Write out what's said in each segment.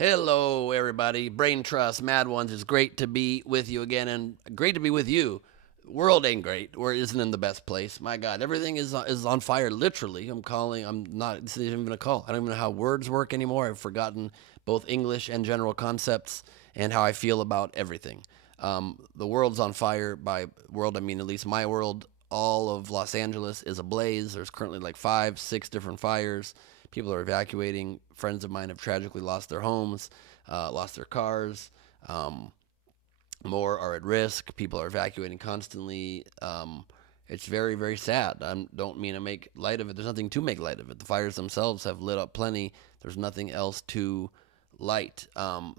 Hello, everybody. Brain Trust, Mad Ones. It's great to be with you again, and great to be with you. World ain't great, or isn't in the best place. My God, everything is on fire. Literally, I'm calling. I'm not. This isn't even a call. I don't even know how words work anymore. I've forgotten both English and general concepts, and how I feel about everything. The world's on fire. By world, I mean at least my world. All of Los Angeles is ablaze. There's currently like 5, 6 different fires. People are evacuating. Friends of mine have tragically lost their homes, lost their cars. Um, More are at risk. People are evacuating constantly. It's very, very sad. I don't mean to make light of it. There's nothing to make light of it. The fires themselves have lit up plenty. There's nothing else to light.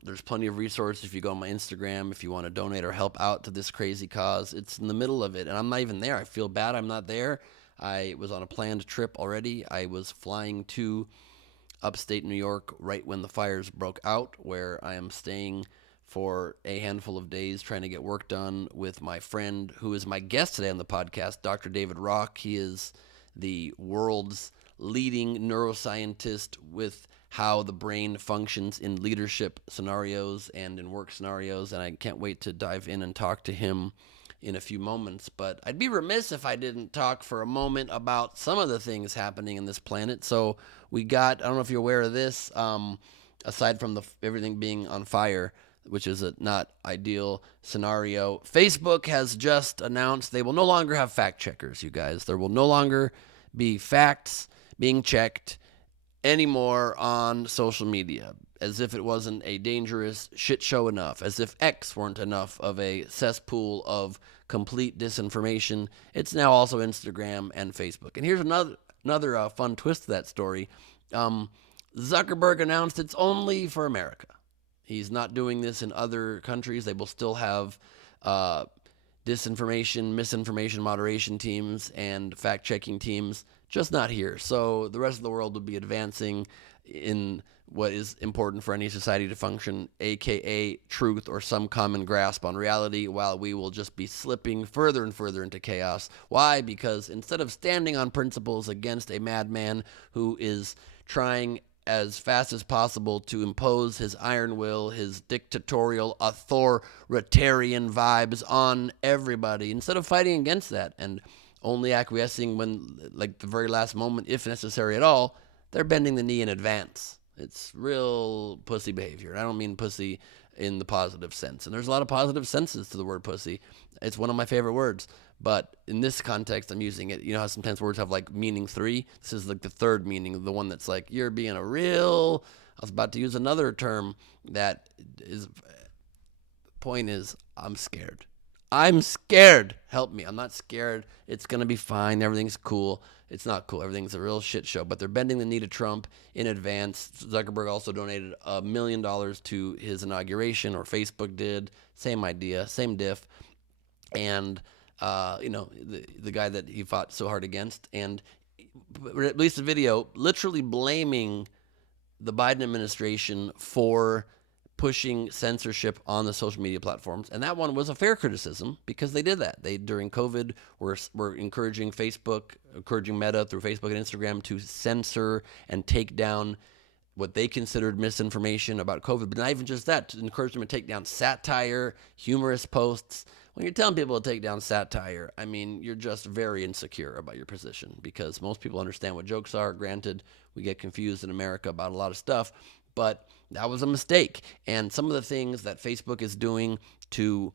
There's plenty of resources if you go on my Instagram, if you want to donate or help out to this crazy cause. It's in the middle of it, and I'm not even there. I feel bad I'm not there. I was on a planned trip already. I was flying to upstate New York right when the fires broke out, where I am staying for a handful of days trying to get work done with my friend who is my guest today on the podcast, Dr. David Rock. He is the world's leading neuroscientist with how the brain functions in leadership scenarios and in work scenarios, and I can't wait to dive in and talk to him in a few moments. But I'd be remiss if I didn't talk for a moment about some of the things happening in this planet. So we got, I don't know if you're aware of this, aside from everything being on fire, which is a not ideal scenario, Facebook has just announced they will no longer have fact checkers, you guys. There will no longer be facts being checked anymore on social media, as if it wasn't a dangerous shit show enough, as if X weren't enough of a cesspool of complete disinformation. It's now also Instagram and Facebook. And here's another fun twist to that story. Zuckerberg announced it's only for America. He's not doing this in other countries. They will still have disinformation, misinformation moderation teams and fact checking teams, just not here. So the rest of the world will be advancing in what is important for any society to function, aka truth or some common grasp on reality, while we will just be slipping further and further into chaos. Why? Because instead of standing on principles against a madman who is trying as fast as possible to impose his iron will, his dictatorial, authoritarian vibes on everybody, instead of fighting against that and only acquiescing when, like, the very last moment, if necessary at all, they're bending the knee in advance. It's real pussy behavior. I don't mean pussy in the positive sense. And there's a lot of positive senses to the word pussy. It's one of my favorite words. But in this context, I'm using it. You know how sometimes words have like meaning 3? This is like the third meaning, the one that's like, you're being a real. I was about to use another term that is. Point is, I'm scared. I'm scared. Help me. I'm not scared. It's going to be fine. Everything's cool. It's not cool. Everything's a real shit show. But they're bending the knee to Trump in advance. Zuckerberg also donated $1 million to his inauguration, or Facebook did. Same idea, same diff. And, the guy that he fought so hard against, and released a video literally blaming the Biden administration for pushing censorship on the social media platforms. And that one was a fair criticism because they did that. They, during COVID, were encouraging Meta through Facebook and Instagram to censor and take down what they considered misinformation about COVID. But not even just that, to encourage them to take down satire, humorous posts. When you're telling people to take down satire, I mean, you're just very insecure about your position, because most people understand what jokes are. Granted, we get confused in America about a lot of stuff, but that was a mistake. And some of the things that Facebook is doing to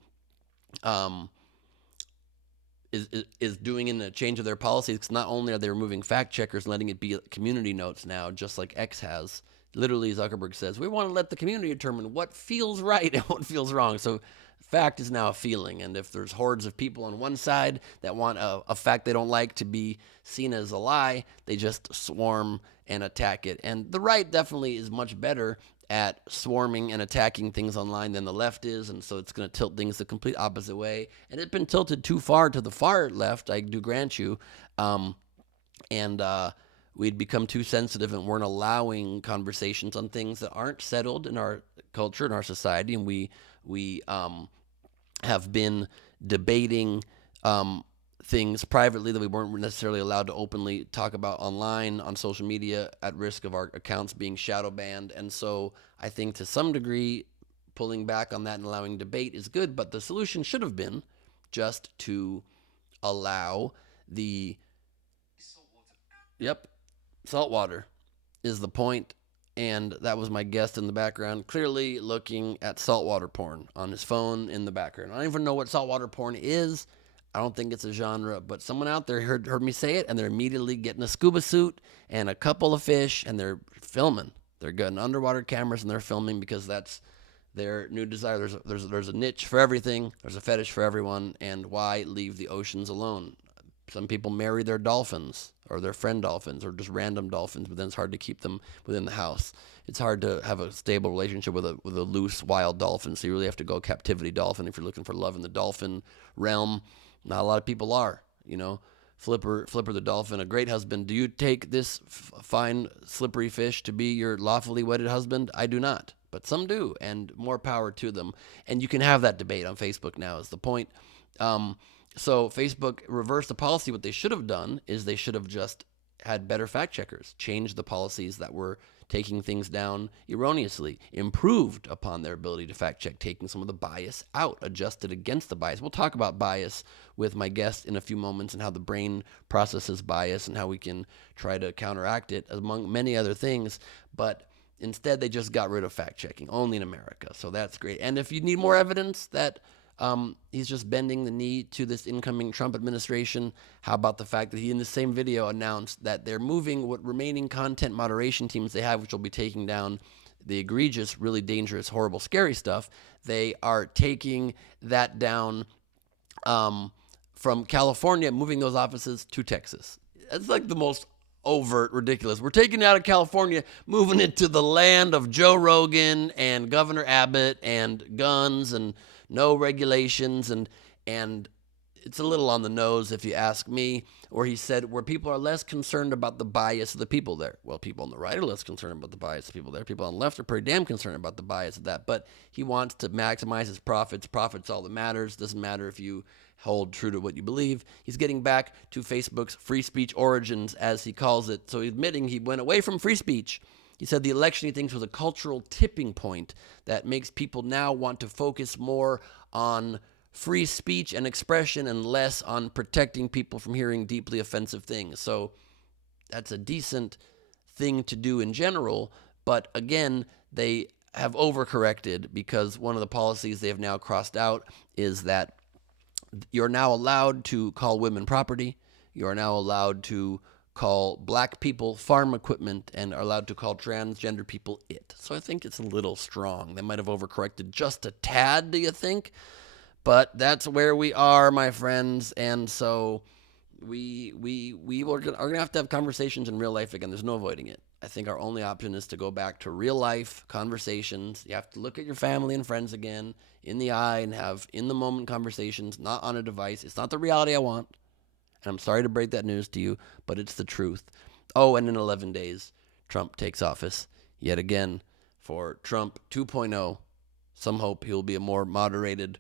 is doing in the change of their policies, because not only are they removing fact checkers and letting it be community notes now, just like X has. Literally, Zuckerberg says, we want to let the community determine what feels right and what feels wrong. So fact is now a feeling, and if there's hordes of people on one side that want a fact they don't like to be seen as a lie, they just swarm and attack it. And the right definitely is much better at swarming and attacking things online than the left is, and so it's going to tilt things the complete opposite way. And it's been tilted too far to the far left, I do grant you, and we'd become too sensitive and weren't allowing conversations on things that aren't settled in our culture, in our society, and we have been debating things privately that we weren't necessarily allowed to openly talk about online on social media at risk of our accounts being shadow banned. And so I think to some degree, pulling back on that and allowing debate is good, but the solution should have been just to allow the saltwater is the point. And that was my guest in the background, clearly looking at saltwater porn on his phone in the background. I don't even know what saltwater porn is. I don't think it's a genre, but someone out there heard me say it, and they're immediately getting a scuba suit and a couple of fish, and they're filming. They're getting underwater cameras, and they're filming because that's their new desire. There's a niche for everything. There's a fetish for everyone, and why leave the oceans alone? Some people marry their dolphins or their friend dolphins or just random dolphins, but then it's hard to keep them within the house. It's hard to have a stable relationship with a loose wild dolphin. So you really have to go captivity dolphin if you're looking for love in the dolphin realm. Not a lot of people are, Flipper the dolphin, a great husband. Do you take this fine slippery fish to be your lawfully wedded husband? I do not, but some do, and more power to them. And you can have that debate on Facebook now is the point. So Facebook reversed the policy. What they should have done is they should have just had better fact checkers, changed the policies that were taking things down erroneously, improved upon their ability to fact check, taking some of the bias out, adjusted against the bias. We'll talk about bias with my guest in a few moments and how the brain processes bias and how we can try to counteract it, among many other things. But instead, they just got rid of fact checking, only in America. So that's great. And if you need more evidence that he's just bending the knee to this incoming Trump administration, how about the fact that he in the same video announced that they're moving what remaining content moderation teams they have, which will be taking down the egregious, really dangerous, horrible, scary stuff. They are taking that down from California, moving those offices to Texas. It's like the most overt, ridiculous. We're taking it out of California, moving it to the land of Joe Rogan and Governor Abbott and guns and no regulations, and it's a little on the nose if you ask me, where he said where people are less concerned about the bias of the people there. Well, people on the right are less concerned about the bias of people there. People on the left are pretty damn concerned about the bias of that. But he wants to maximize his profits. Profits all that matters. Doesn't matter if you hold true to what you believe. He's getting back to Facebook's free speech origins, as he calls it. So admitting he went away from free speech. He said the election he thinks was a cultural tipping point that makes people now want to focus more on free speech and expression and less on protecting people from hearing deeply offensive things. So that's a decent thing to do in general, but again, they have overcorrected because one of the policies they have now crossed out is that you're now allowed to call women property. You are now allowed to call black people farm equipment and are allowed to call transgender people it. So I think it's a little strong. They might have overcorrected just a tad, do you think? But that's where we are, my friends. And so we are going to have conversations in real life again. There's no avoiding it. I think our only option is to go back to real life conversations. You have to look at your family and friends again in the eye and have in the moment conversations, not on a device. It's not the reality I want. And I'm sorry to break that news to you, but it's the truth. Oh, and in 11 days, Trump takes office yet again. For Trump 2.0, some hope he will be a more moderated,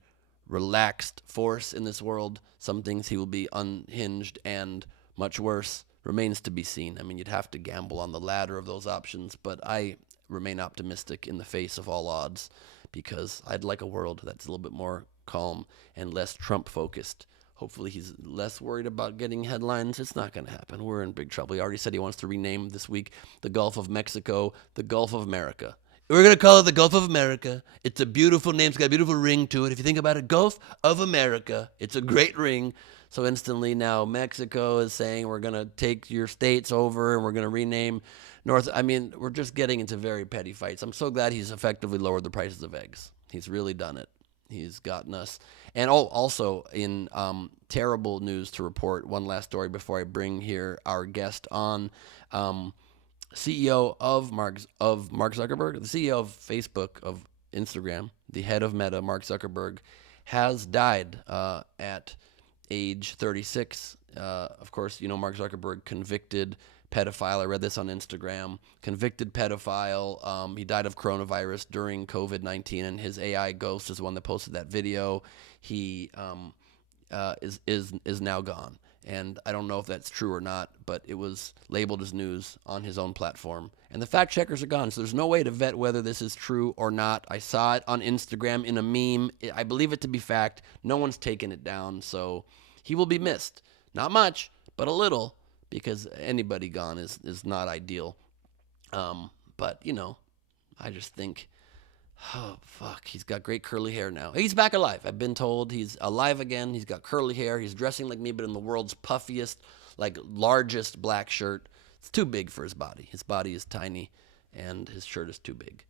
relaxed force in this world. Some things he will be unhinged, and much worse remains to be seen. I mean, you'd have to gamble on the latter of those options, but I remain optimistic in the face of all odds because I'd like a world that's a little bit more calm and less Trump-focused. Hopefully he's less worried about getting headlines. It's not going to happen. We're in big trouble. He already said he wants to rename this week the Gulf of Mexico the Gulf of America. We're going to call it the Gulf of America. It's a beautiful name. It's got a beautiful ring to it. If you think about it, Gulf of America. It's a great ring. So instantly now Mexico is saying we're going to take your states over and we're going to rename North. I mean, we're just getting into very petty fights. I'm so glad he's effectively lowered the prices of eggs. He's really done it. He's gotten us. And also in terrible news to report, one last story before I bring here our guest on. CEO of Mark Zuckerberg, the CEO of Facebook, of Instagram, the head of Meta, Mark Zuckerberg, has died at age 36. Of course, you know Mark Zuckerberg, convicted pedophile. I read this on Instagram. Convicted pedophile. He died of coronavirus during COVID-19, and his AI ghost is the one that posted that video. He is now gone. And I don't know if that's true or not, but it was labeled as news on his own platform. And the fact checkers are gone, so there's no way to vet whether this is true or not. I saw it on Instagram in a meme. I believe it to be fact. No one's taken it down, so he will be missed. Not much, but a little, because anybody gone is not ideal. But, I just think, oh, fuck, he's got great curly hair now. He's back alive. I've been told he's alive again. He's got curly hair. He's dressing like me, but in the world's puffiest, largest black shirt. It's too big for his body. His body is tiny, and his shirt is too big.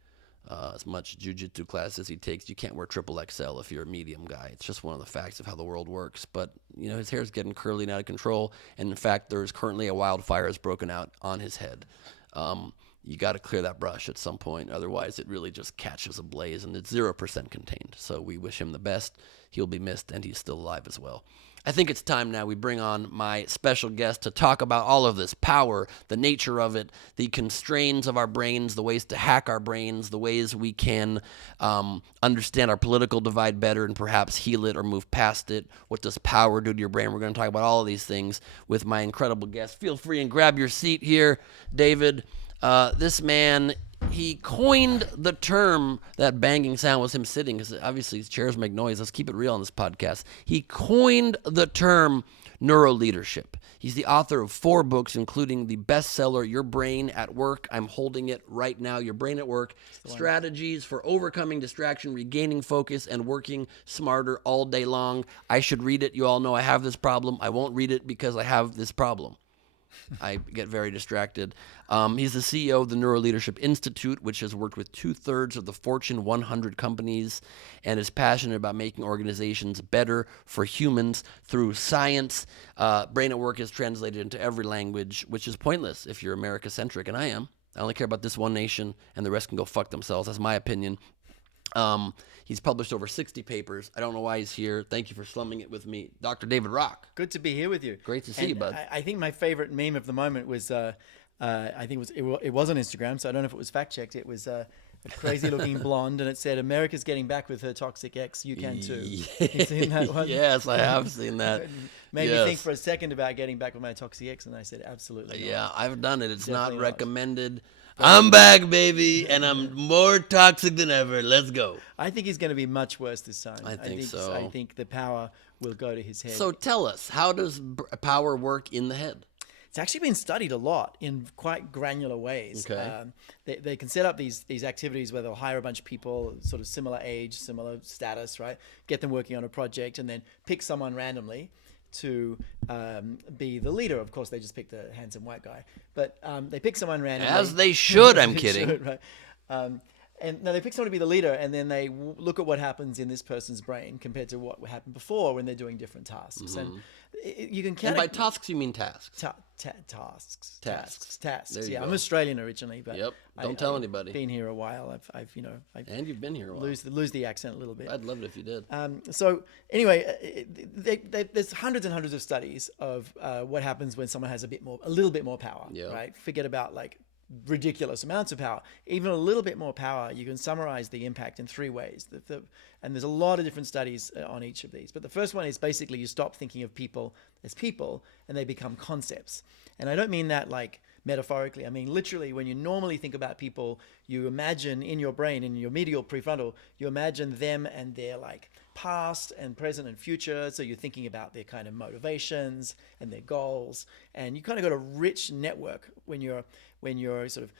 As much jiu-jitsu classes he takes, you can't wear triple XL if you're a medium guy. It's just one of the facts of how the world works. But, his hair is getting curly and out of control. And, in fact, there is currently a wildfire has broken out on his head. You got to clear that brush at some point. Otherwise, it really just catches ablaze, and it's 0% contained. So we wish him the best. He'll be missed, and he's still alive as well. I think it's time now we bring on my special guest to talk about all of this power, the nature of it, the constraints of our brains, the ways to hack our brains, the ways we can understand our political divide better and perhaps heal it or move past it. What does power do to your brain? We're going to talk about all of these things with my incredible guest. Feel free and grab your seat here, David. This man, he coined the term, that banging sound was him sitting, because obviously chairs make noise. Let's keep it real on this podcast. He coined the term neuroleadership. He's the author of 4 books, including the bestseller, Your Brain at Work. I'm holding it right now. Your Brain at Work, Strategies for Overcoming Distraction, Regaining Focus, and Working Smarter All Day Long. I should read it. You all know I have this problem. I won't read it because I have this problem. I get very distracted. He's the CEO of the Neuroleadership Institute, which has worked with 2/3 of the Fortune 100 companies and is passionate about making organizations better for humans through science. Brain at Work is translated into every language, which is pointless if you're America-centric, and I am. I only care about this one nation, and the rest can go fuck themselves. That's my opinion. He's published over 60 papers. I don't know why he's here. Thank you for slumming it with me. Dr. David Rock. Good to be here with you. Great to see you, bud. I think my favorite meme of the moment was, I think it was on Instagram, so I don't know if it was fact-checked. It was a crazy-looking blonde, and it said, America's getting back with her toxic ex. You can too. You seen that one? Yes, I have seen that. Made me think for a second about getting back with my toxic ex, and I said, absolutely not. Yeah, I've done it. It's Definitely not recommended. I'm back, baby, and I'm more toxic than ever. Let's go. I think he's going to be much worse this time. I think so. I think the power will go to his head. So tell us, how does power work in the head? It's actually been studied a lot in quite granular ways. Okay. They can set up these activities where they'll hire a bunch of people, sort of similar age, similar status, right? Get them working on a project, and then pick someone randomly to be the leader. Of course, they just pick the handsome white guy, but they pick someone randomly. As they should, I'm kidding. Should, right? And now they pick someone to be the leader, and then they look at what happens in this person's brain compared to what happened before when they're doing different tasks. Mm-hmm. And you can And by tasks, you mean tasks. Tasks. There you Yeah, go. I'm Australian originally, but Yep. Don't tell anybody. I've been here a while. And you've been here a while. lose the accent a little bit. I'd love it if you did. So anyway, there's hundreds and hundreds of studies of what happens when someone has a little bit more power. Yeah. Right? Forget about ridiculous amounts of power. Even a little bit more power, you can summarize the impact in 3 ways. And there's a lot of different studies on each of these. But the first one is basically you stop thinking of people as people and they become concepts. And I don't mean that metaphorically. I mean literally, when you normally think about people, you imagine in your brain, in your medial prefrontal, you imagine them and their past and present and future. So you're thinking about their kind of motivations and their goals. And you kind of got a rich network when you're sort of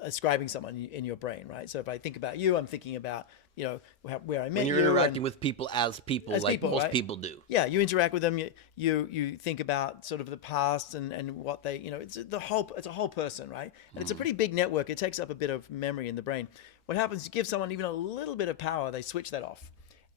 ascribing someone in your brain, right? So if I think about you, I'm thinking about, where I met you. When you're interacting with people as people, most right? people do. Yeah, you interact with them. You think about sort of the past and what they, it's a whole person, right? And it's a pretty big network. It takes up a bit of memory in the brain. What happens, you give someone even a little bit of power, they switch that off.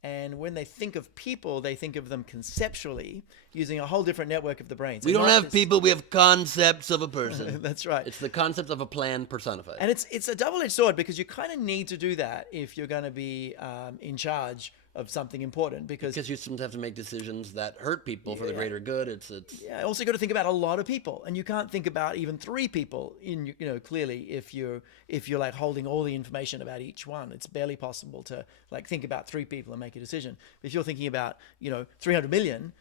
And when they think of people, they think of them conceptually using a whole different network of the brain. So we don't have people, we have concepts of a person. That's right. It's the concept of a plan personified. And it's a double-edged sword because you kind of need to do that if you're going to be in charge of something important because you sometimes have to make decisions that hurt people for the greater good. It's yeah. Also, got to think about a lot of people, and you can't think about even 3 people in clearly if you're like holding all the information about each one. It's barely possible to like think about 3 people and make a decision. If you're thinking about 300 million.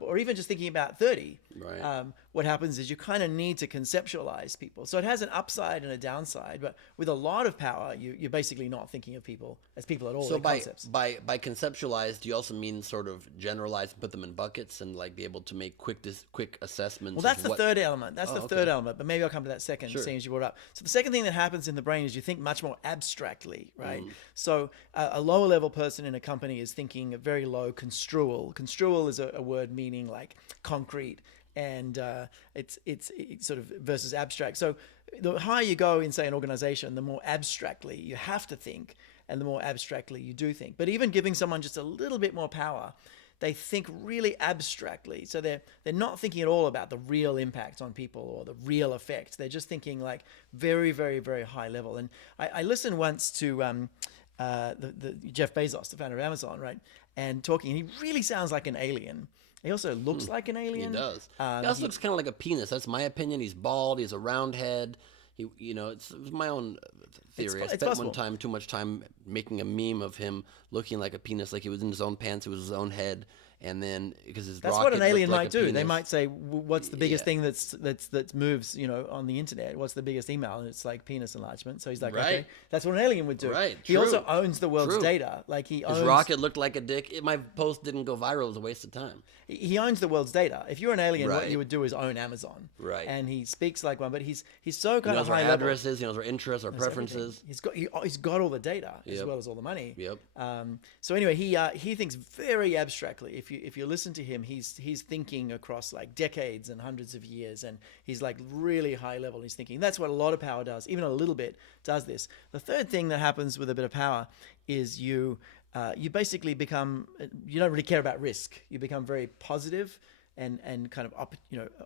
Or even just thinking about 30, right. What happens is you kind of need to conceptualize people. So it has an upside and a downside, but with a lot of power, you're basically not thinking of people as people at all. So by concepts. by conceptualize, do you also mean sort of generalize and put them in buckets and like be able to make quick assessments? Well, that's the third element. That's the third element, but maybe I'll come to that second, Sure. seeing as you brought it up. So the second thing that happens in the brain is you think much more abstractly, right? So a lower level person in a company is thinking a very low construal. Construal is a word meaning like concrete, and it's sort of versus abstract. So the higher you go in, say, an organization, the more abstractly you have to think, and the more abstractly you do think. But even giving someone just a little bit more power, they think really abstractly. So they're not thinking at all about the real impact on people or the real effect. They're just thinking like very, very, very high level. And I listened once to the Jeff Bezos, the founder of Amazon, right? And talking, he really sounds like an alien. He also looks like an alien. He does. He also looks kind of like a penis. That's my opinion. He's bald. He has a round head. It's my own theory. I spent too much time making a meme of him looking like a penis, like he was in his own pants, it was his own head, and then because his that's rocket what an alien looked might like do. a penis. They might say, "What's the biggest thing that moves, on the internet? What's the biggest email?" And it's like penis enlargement. So he's like, Right. "Okay, that's what an alien would do." Right. He True. also owns the world's True. data. Like he owns His rocket looked like a dick. My post didn't go viral. It was a waste of time. He owns the world's data. If you're an alien, what Right. you would do is own Amazon. Right. And he speaks like one, but he's so kind He of knows our high level. addresses. He knows our interests, our preferences. Everything. He's got all the data as Yep. well as all the money. Yep. So anyway, he thinks very abstractly. If you listen to him, he's thinking across like decades and hundreds of years, and he's like really high level. He's thinking. That's what a lot of power does. Even a little bit does this. The third thing that happens with a bit of power is you basically become, you don't really care about risk. You become very positive and kind of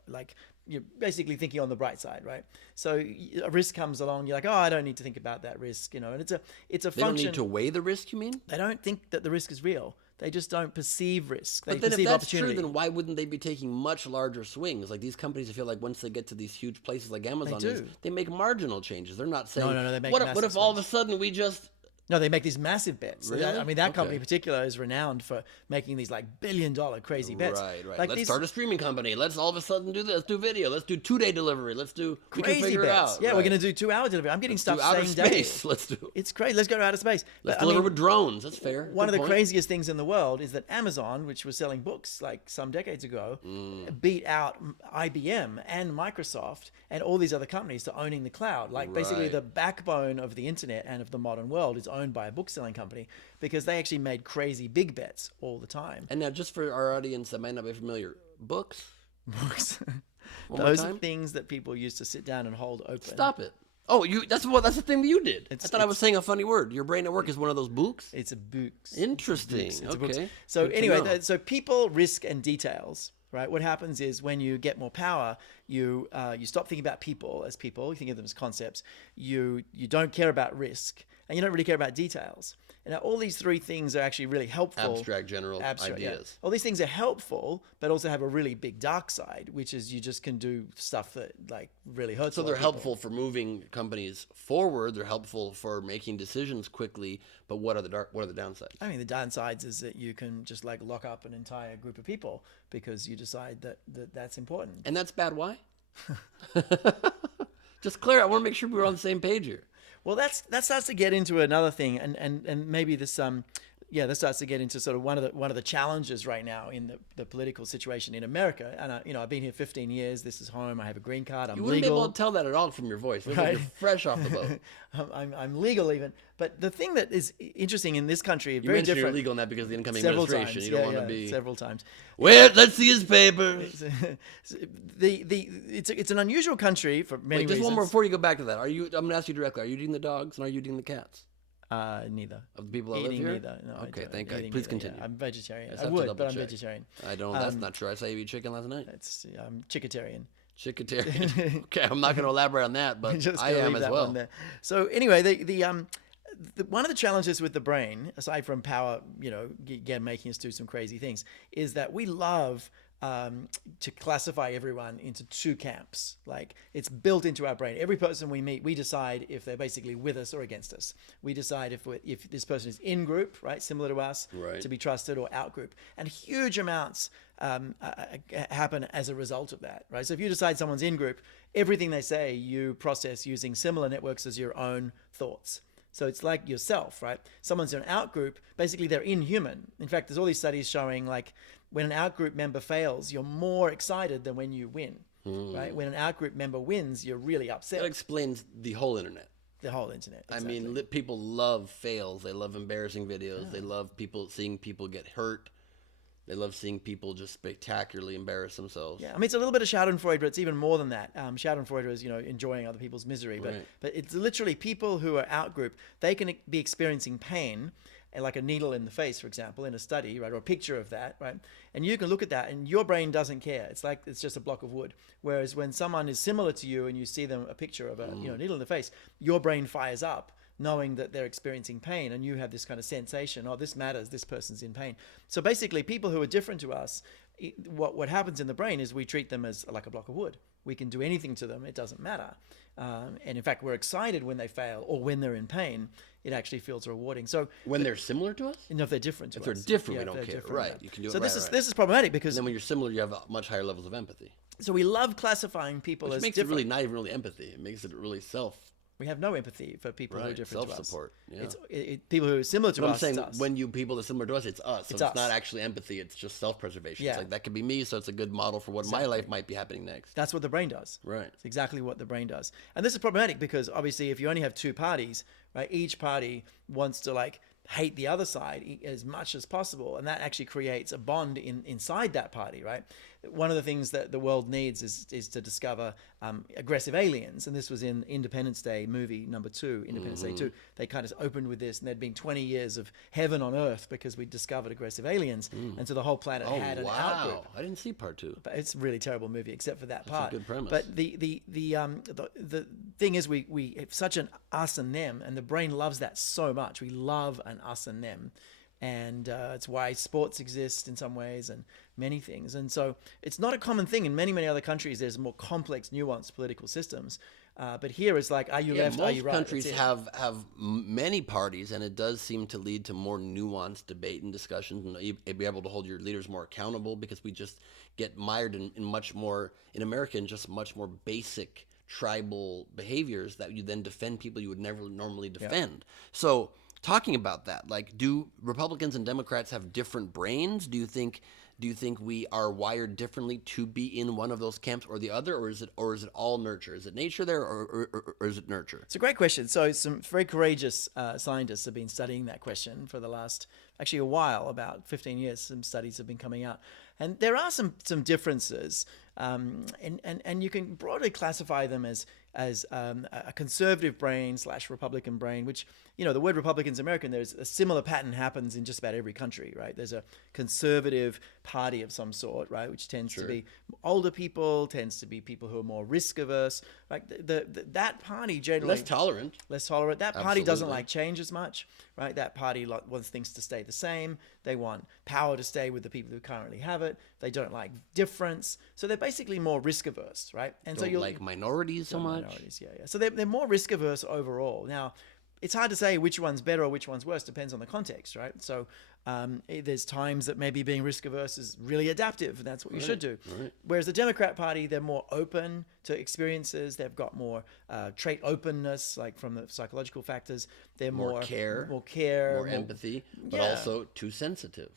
like you're basically thinking on the bright side, right? So a risk comes along, you're like, oh, I don't need to think about that risk, and it's a They function. don't need to weigh the risk, you mean? They don't think that the risk is real. They just don't perceive risk. They But then if perceive that's opportunity. true, then why wouldn't they be taking much larger swings? Like these companies, I feel like once they get to these huge places like Amazon, do. they make marginal changes. They're not saying, No, they make what massive if all of a sudden we just... No, they make these massive bets. Really? I mean, that company Okay. in particular is renowned for making these like $billion crazy bets. Right. Like Let's these start a streaming company. Let's all of a sudden do this. Let's do video. Let's do 2-day delivery. We can crazy figure it bets. out. Yeah, Right. we're going to do 2-hour delivery. I'm getting do stuff outer same day. space. Let's do. It's crazy. Let's go to outer space. Let's But, deliver with drones. That's fair. One Good of the point. craziest things in the world is that Amazon, which was selling books like some decades ago, beat out IBM and Microsoft and all these other companies to owning the cloud. Like basically Right. the backbone of the internet and of the modern world is owned by a book selling company because they actually made crazy big bets all the time. And now, just for our audience that might not be familiar, books. Books. One more Those are time? things that people used to sit down and hold open. Stop it. Oh, that's the thing that you did. I thought I was it's- saying a funny word. Your brain at work is one of those books? It's a books. Interesting. It's a books. Okay. So Good to anyway, know. so people, risk, and details. Right. What happens is when you get more power, you stop thinking about people as people. You think of them as concepts. You don't care about risk, and you don't really care about details. And now all these 3 things are actually really helpful. Abstract, general Abstract, yeah. ideas. All these things are helpful, but also have a really big dark side, which is you just can do stuff that like really hurts. So a lot they're of people. helpful for moving companies forward. They're helpful for making decisions quickly. But what are the downsides? I mean, the downsides is that you can just like lock up an entire group of people because you decide that that's important. And that's bad. Why? Just clear. I want to make sure we're on the same page here. Well, that starts to get into another thing, and maybe this that starts to get into sort of one of the challenges right now in the political situation in America. And I've been here 15 years. This is home. I have a green card. I'm You wouldn't be legal. able to tell that at all from your voice. It looks like Right. you're fresh off the boat. I'm legal even. But the thing that is interesting in this country, You very mentioned different. you're legal now because of the incoming Several administration. times. You don't want to be. Several times. Where? Let's see his papers. It's an unusual country for many Wait, just reasons. one more before you go back to that. I'm going to ask you directly. Are you eating the dogs and are you eating the cats? Neither. Of the people that live Eating here? neither. No, Okay, I don't. thank God. Eating Please neither, yeah. continue. I'm vegetarian. just I have to would, but I'm double check. vegetarian. I don't. That's not true. I saw you eat chicken last night. I'm chicketarian. Chicketarian. Okay, I'm not going to elaborate on that, but Just I gonna am leave as that well. one there. So anyway, one of the challenges with the brain, aside from power, again, making us do some crazy things, is that we love to classify everyone into two camps. Like, it's built into our brain. Every person we meet, we decide if they're basically with us or against us. We decide if this person is in group, right, similar to us, Right. to be trusted, or out group. And huge amounts happen as a result of that, right? So if you decide someone's in group, everything they say you process using similar networks as your own thoughts. So it's like yourself, right? Someone's in an out group, basically they're inhuman. In fact, there's all these studies showing, like, when an out group member fails, you're more excited than when you win, right? When an out group member wins, you're really upset. That explains the whole internet. The whole internet. Exactly. I mean, people love fails. They love embarrassing videos. They love seeing people get hurt. They love seeing people just spectacularly embarrass themselves. Yeah, I mean, it's a little bit of Schadenfreude, but it's even more than that. Schadenfreude is, enjoying other people's misery. But Right. but it's literally people who are out group, they can be experiencing pain, like a needle in the face, for example, in a study, right, or a picture of that, right? And you can look at that, and your brain doesn't care. It's like it's just a block of wood. Whereas when someone is similar to you and you see them a picture of a needle in the face, your brain fires up, knowing that they're experiencing pain, and you have this kind of sensation, oh, this matters, this person's in pain. So basically, people who are different to us, what happens in the brain is we treat them as like a block of wood. We can do anything to them, it doesn't matter. And in fact, we're excited when they fail or when they're in pain. It actually feels rewarding. So when they're similar to us? if they're different to If us. they're different, we if don't they're care. different, Right, you can do it So right. this is problematic because And then when you're similar, you have much higher levels of empathy. so we love classifying people Which as makes different. it really not even really empathy. It makes it really We have no empathy for people who are different to us. self-support. Yeah. It's people who are similar to But us. I'm saying it's us. when people that are similar to us, it's us. So It's it's us. not actually empathy. It's just self-preservation. Yeah. It's like that could be me. So it's a good model for what my life might be happening next. That's what the brain does. Right. It's exactly what the brain does. And this is problematic because obviously if you only have two parties, right, each party wants to like hate the other side as much as possible. And that actually creates a bond inside that party, right? One of the things that the world needs is to discover aggressive aliens. And this was in Independence Day movie number 2, Independence Day 2. They kind of opened with this, and there'd been 20 years of heaven on earth because we discovered aggressive aliens. And so the whole planet Oh, had an outgroup. wow. I didn't see part 2. But it's a really terrible movie, except for that part. a good premise. But the thing is, we have such an us and them, and the brain loves that so much. We love an us and them, and it's why sports exist in some ways and many things. And so it's not a common thing in many other countries. There's more complex, nuanced political systems. But here it's like, are you left? Are you right? Most countries That's it. have many parties, and it does seem to lead to more nuanced debate and discussions, and be able to hold your leaders more accountable, because we just get mired in much more, in America, in just much more basic tribal behaviors that you then defend people you would never normally defend. So talking about that, like, do Republicans and Democrats have different brains? Do you think we are wired differently to be in one of those camps or the other, or is it all nurture? Is it nature there, or is it nurture? It's a great question. So some very courageous scientists have been studying that question for the last, actually a while, about 15 years. Some studies have been coming out. And there are some differences. And you can broadly classify them as a conservative brain / Republican brain, which, the word Republican's American, there's a similar pattern happens in just about every country, right? There's a conservative party of some sort, right? Which tends to be older people, tends to be people who are more risk averse. Like that party generally... Less tolerant. That party doesn't Absolutely. like change as much, right? That party wants things to stay the same. They want power to stay with the people who currently have it. They don't like difference. So they're basically more risk averse, right? And Don't so you'll like minorities so much. minorities, yeah. So they're more risk averse overall. Now, it's hard to say which one's better or which one's worse. Depends on the context, right? So there's times that maybe being risk averse is really adaptive, and that's what you should do. Right. Whereas the Democrat Party, they're more open to experiences. They've got more trait openness, like from the psychological factors. They're More care, more empathy, but yeah. also too sensitive.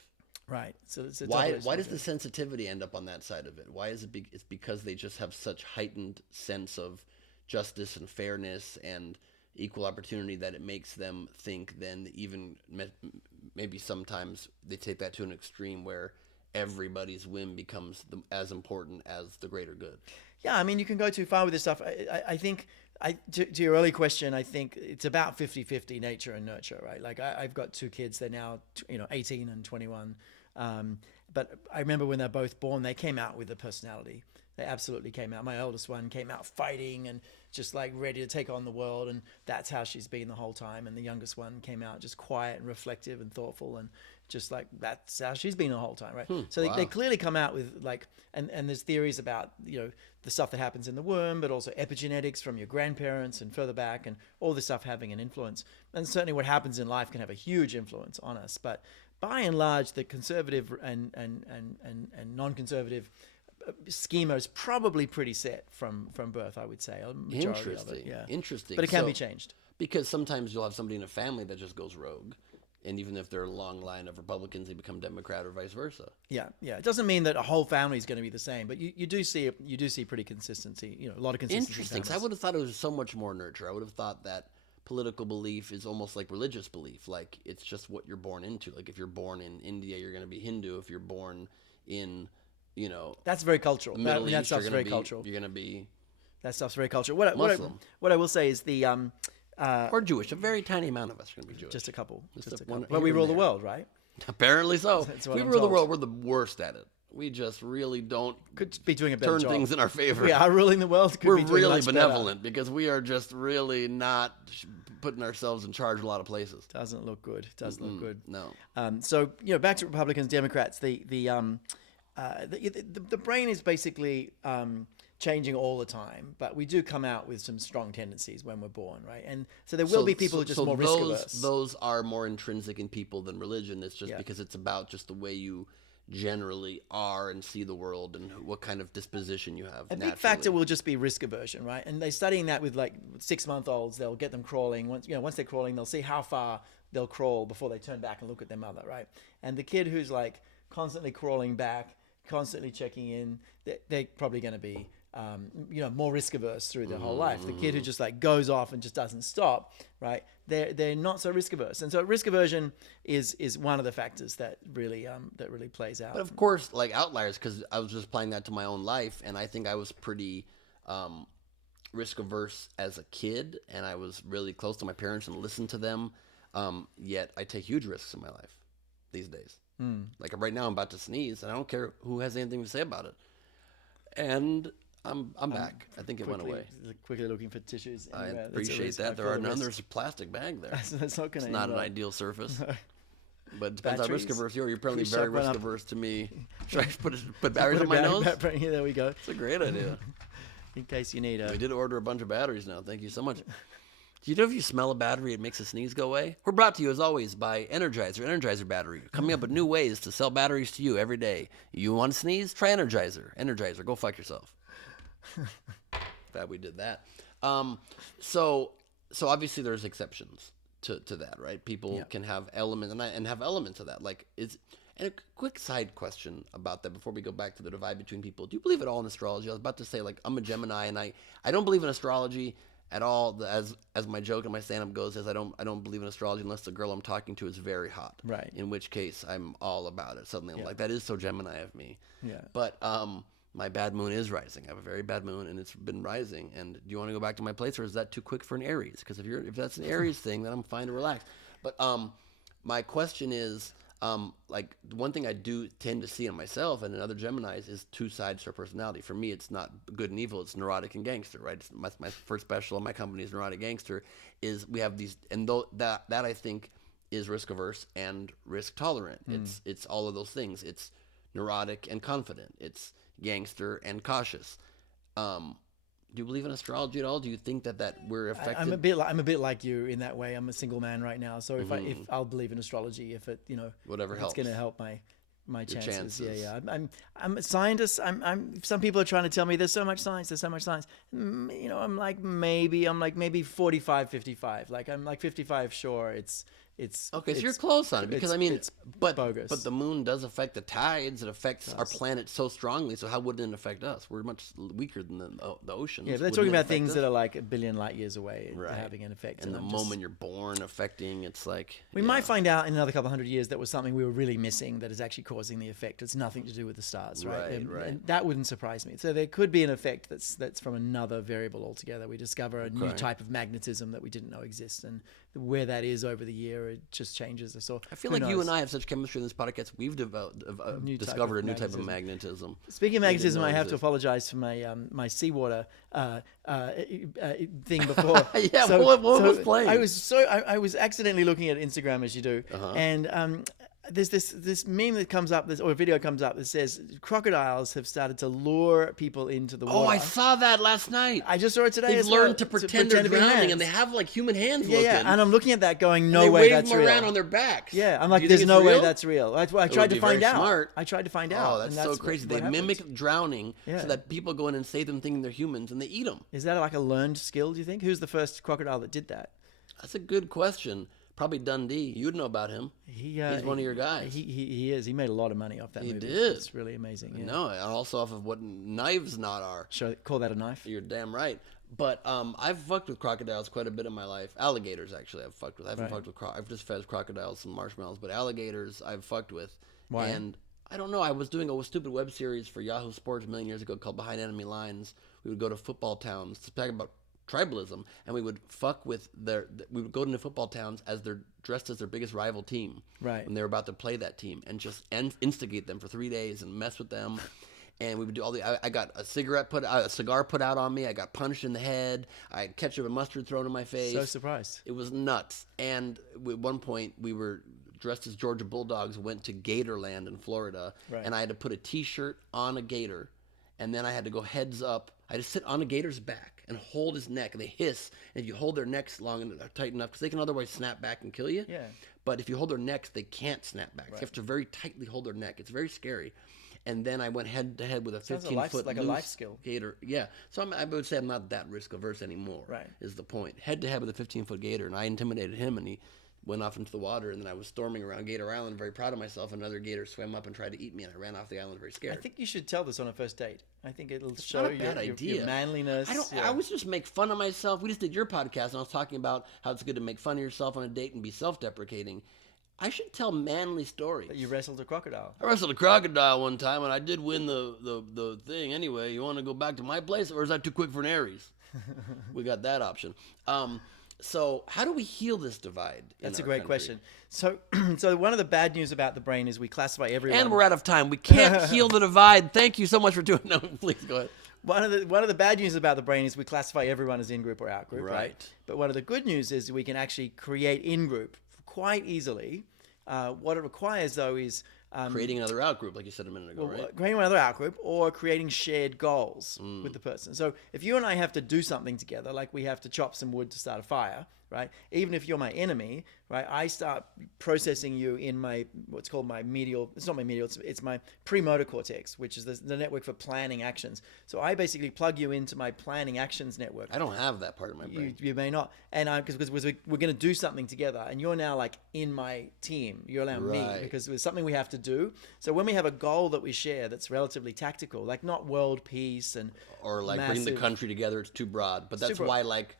Right. So it's Why does the sensitivity end up on that side of it? Why is it? It's because they just have such heightened sense of justice and fairness and equal opportunity that it makes them think then even maybe sometimes they take that to an extreme where everybody's whim becomes as important as the greater good. Yeah, I mean, you can go too far with this stuff. I think, to your early question, I think it's about 50-50 nature and nurture, right? Like I've got 2 kids. They're now 18 and 21. But I remember when they're both born, they came out with a personality. They absolutely came out. My eldest one came out fighting and just like ready to take on the world, and that's how she's been the whole time. And the youngest one came out just quiet and reflective and thoughtful, and just like that's how she's been the whole time, right? So they clearly come out with like, and there's theories about, the stuff that happens in the womb, but also epigenetics from your grandparents and further back, and all this stuff having an influence. And certainly what happens in life can have a huge influence on us. But by and large, the conservative and non-conservative schema is probably pretty set from birth, I would say. A majority of it, yeah. Interesting. But it can be changed. Because sometimes you'll have somebody in a family that just goes rogue. And even if they're a long line of Republicans, they become Democrat or vice versa. Yeah. It doesn't mean that a whole family is going to be the same, but you do see pretty consistency. A lot of consistency. Interesting. 'Cause I would have thought it was so much more nurture. I would have thought that political belief is almost like religious belief. Like it's just what you're born into. Like if you're born in India, you're going to be Hindu. If you're born in, that's very cultural. Middle That East, stuff's very cultural. You're going to be that stuff's very cultural. Muslim. What I will say is the or Jewish. A very tiny amount of us are going to be Jewish. just a couple. Just a couple. one Well, we here rule and the there. world, right? Apparently so. That's If what we I'm rule the told. world, we're the worst at it. We just really don't Could be doing a better turn job. things in our favor. We are ruling the world. Could We're be doing really much better. benevolent because we are just really not putting ourselves in charge of a lot of places. Doesn't look good. Doesn't look good. No. So back to Republicans, Democrats. The brain is basically changing all the time, but we do come out with some strong tendencies when we're born, right? And so there will be people who are just more risk averse. Those are more intrinsic in people than religion. It's just Yeah. because it's about just the way you generally are and see the world and what kind of disposition you have. A big factor will just be risk aversion, right? And they're studying that with like 6-month-olds. They'll get them crawling. Once they're crawling, they'll see how far they'll crawl before they turn back and look at their mother, right? And the kid who's like constantly crawling back, constantly checking in, they're probably going to be more risk averse through their whole life. The kid who just like goes off and just doesn't stop, right? They're not so risk averse, and so risk aversion is one of the factors that really plays out. But of course, like outliers, because I was just applying that to my own life, and I think I was pretty risk averse as a kid, and I was really close to my parents and listened to them. Yet I take huge risks in my life these days. Like right now, I'm about to sneeze, and I don't care who has anything to say about it. And I'm back. I think it went away. Quickly looking for tissues. I Anywhere. appreciate that. There are none. There's a plastic bag there. That's not going It's to. not an ideal surface. But it depends how risk Batteries. averse you are. You're probably Please very suck one risk up. averse to me. Should I put batteries in my nose? Yeah, there we go. It's a great idea. In case you need a. We did order a bunch of batteries now. Thank you so much. Do you know if you smell a battery, it makes a sneeze go away? We're brought to you, as always, by Energizer battery. Coming up with new ways to sell batteries to you every day. You want to sneeze? Try Energizer. Energizer, go fuck yourself. Glad we did that. So obviously there's exceptions to that, right? People can have elements, and have elements of that. And a quick side question about that before we go back to the divide between people. Do you believe at all in astrology? I was about to say, like, I'm a Gemini, and I don't believe in astrology at all. As my joke and my stand-up goes, is I don't believe in astrology unless the girl I'm talking to is very hot. Right. In which case, I'm all about it. Suddenly, I'm like, that is so Gemini of me. Yeah. But my bad moon is rising. I have a very bad moon, and it's been rising. And do you want to go back to my place, or is that too quick for an Aries? Because if that's an Aries thing, then I'm fine to relax. But my question is, like, one thing I do tend to see in myself and in other Geminis is two sides to our personality. For me, it's not good and evil. It's neurotic and gangster, right? It's my first special in my company is neurotic gangster. Is we have these, and that I think is risk averse and risk tolerant. It's all of those things. It's neurotic and confident. It's gangster and cautious. Do you believe in astrology at all? Do you think that we're affected? I'm a bit like you in that way. I'm a single man right now, so if I'll believe in astrology if it whatever helps. It's going to help my chances. chances. Yeah. I'm a scientist. Some people are trying to tell me there's so much science. There's so much science. I'm like maybe 45, 55. Like I'm like 55 sure. It's Okay, so you're close on it because it's but bogus. But the moon does affect the tides. It affects our planet so strongly. So how wouldn't it affect us? We're much weaker than the oceans. Yeah, but they're Wouldn't talking it about affect things us? that are like a billion light years away, Right. having an effect. And the I'm moment you're born, affecting. It's like we might find out in another couple hundred years that was something we were really missing that is actually causing the effect. It's nothing to do with the stars, right? Right. And that wouldn't surprise me. So there could be an effect that's from another variable altogether. We discover a new type of magnetism that we didn't know exists, and where that is over the year, it just changes. So I feel like you and I have such chemistry in this podcast. We've discovered a new type of magnetism. Speaking of magnetism, I have to apologize for my my seawater thing before. Yeah, so, what was playing? I was accidentally looking at Instagram, as you do, and there's this meme that comes up, or a video comes up that says crocodiles have started to lure people into the water. Oh, I saw that last night. I just saw it today. They've learned to pretend they're drowning, and they have like human hands. Yeah, and I'm looking at that, going, no way that's real. They wave them around on their backs. Yeah, I'm like, there's no way that's real. I tried to find out. Smart. I tried to find out. Oh, that's so crazy. They mimic drowning so that people go in and save them thinking they're humans, and they eat them. Is that like a learned skill? Do you think? Who's the first crocodile that did that? That's a good question. Probably Dundee. You'd know about him. He's one of your guys. He is. He made a lot of money off that movie. He did. It's really amazing. Yeah. No, and also off of what knives not are. Call that a knife? You're damn right. But I've fucked with crocodiles quite a bit in my life. Alligators, actually, I've fucked with. I haven't fucked with I've just fed crocodiles some marshmallows, but alligators I've fucked with. Why? And I don't know. I was doing a stupid web series for Yahoo Sports a million years ago called Behind Enemy Lines. We would go to football towns to talk about tribalism, and we would fuck with we would go into football towns as they're dressed as their biggest rival team, right? And they're about to play that team, and just instigate them for 3 days and mess with them. And we would do all I got a cigar put out on me. I got punched in the head. I had ketchup and mustard thrown in my face. So surprised. It was nuts. And at one point, we were dressed as Georgia Bulldogs, went to Gatorland in Florida, and I had to put a T-shirt on a gator, and then I had to go heads up. I had to sit on a gator's back and hold his neck. They hiss, and if you hold their necks long and tight enough, because they can otherwise snap back and kill you. Yeah. But if you hold their necks, they can't snap back. Right. You have to very tightly hold their neck. It's very scary. And then I went head to head with a 15-foot like a life skill gator. Yeah. So I would say I'm not that risk averse anymore. Right. Is the point. Head to head with a 15-foot gator, and I intimidated him, and he went off into the water, and then I was storming around Gator Island, very proud of myself. Another gator swam up and tried to eat me, and I ran off the island very scared. I think you should tell this on a first date. I think it'll show your manliness. I always just make fun of myself. We just did your podcast, and I was talking about how it's good to make fun of yourself on a date and be self-deprecating. I should tell manly stories. But you wrestled a crocodile. I wrestled a crocodile one time, and I did win the thing. Anyway, you want to go back to my place, or is that too quick for an Aries? We got that option. So how do we heal this divide? That's a great question. So one of the bad news about the brain is we classify everyone. And we're out of time. We can't heal the divide. Thank you so much for doing it. No, please go ahead. One of the bad news about the brain is we classify everyone as in-group or out-group, right? But one of the good news is we can actually create in-group quite easily. What it requires, though, is creating another out-group, like you said a minute ago, right? Creating another out-group or creating shared goals with the person. So if you and I have to do something together, like we have to chop some wood to start a fire, right? Even if you're my enemy, right? I start processing you in my what's called my medial. It's not my medial. It's my premotor cortex, which is the network for planning actions. So I basically plug you into my planning actions network. I don't have that part of my brain. You may not, and because we're going to do something together, and you're now like in my team. You're now me because there's something we have to do. So when we have a goal that we share that's relatively tactical, like not world peace or like bring the country together, it's too broad. But that's why like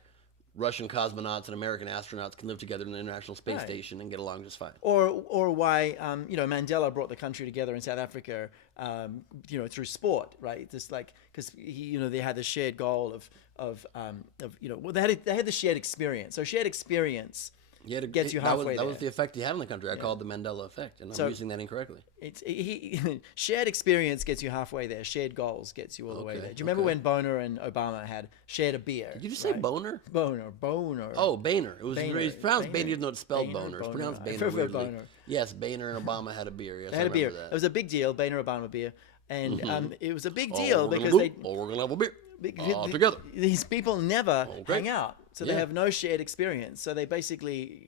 Russian cosmonauts and American astronauts can live together in the International Space Station and get along just fine. Or why Mandela brought the country together in South Africa, through sport, right? Just like because they had the shared goal of they had the shared experience. So shared experience gets you halfway. That was the effect he had on the country. I called the Mandela effect, and I'm using that incorrectly. Shared experience gets you halfway there. Shared goals gets you all the way there. Do you remember when Boner and Obama had shared a beer? Did you just say Boner? Boner. Oh, Boehner. It's pronounced Boehner, even though it's spelled Boner. It's pronounced Boehner. Boner. Yes, Boehner and Obama had a beer. Yes, they had a beer. That. It was a big deal. Boehner Obama beer, and it was a big deal because we're gonna have a beer. Together. These people never hang out, so they have no shared experience. So they basically,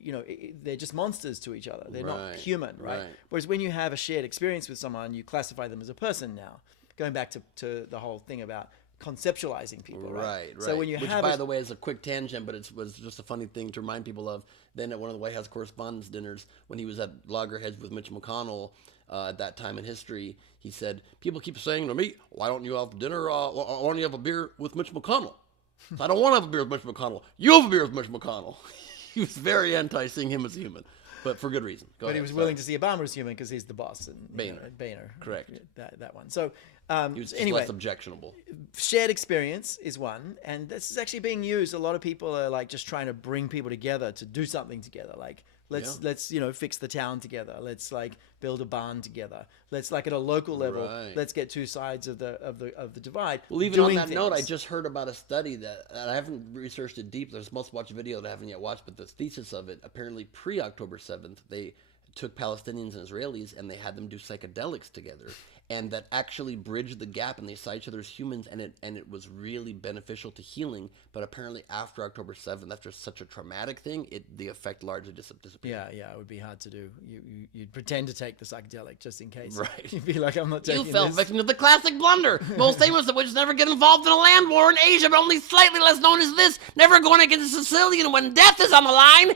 they're just monsters to each other. They're not human, right? Whereas when you have a shared experience with someone, you classify them as a person now. Going back to the whole thing about conceptualizing people, right? So when you Which, by the way, is a quick tangent, but it was just a funny thing to remind people of. Then at one of the White House Correspondents' dinners, when he was at loggerheads with Mitch McConnell at that time in history, he said, "People keep saying to me, why don't you have dinner? Why don't you have a beer with Mitch McConnell? I don't want to have a beer with Mitch McConnell. You have a beer with Mitch McConnell." He was very anti seeing him as a human. but for good reason. Go But ahead, he was sorry. willing to see Obama as human because he's the boss. And Boehner. Correct. That one. So He was just anyway, less objectionable. shared experience is one, and this is actually being used. A lot of people are like just trying to bring people together to do something together. Like let's fix the town together. Let's like build a barn together. Let's like at a local level. Right. Let's get two sides of the divide. Well, even on doing that note, I things. just heard about a study that I haven't researched it deep. There's a must-watch video that I haven't yet watched, but the thesis of it, apparently pre-October 7th, they took Palestinians and Israelis and they had them do psychedelics together, and that actually bridged the gap, and they saw each other as humans, and it was really beneficial to healing. But apparently after October 7th, after such a traumatic thing, the effect largely disappeared. Yeah, it would be hard to do. You'd pretend to take the psychedelic just in case. Right. You'd be like, I'm not taking You fell this. victim to the classic blunder. Most famous of which is never get involved in a land war in Asia, but only slightly less known as this: never going against a Sicilian when death is on the line.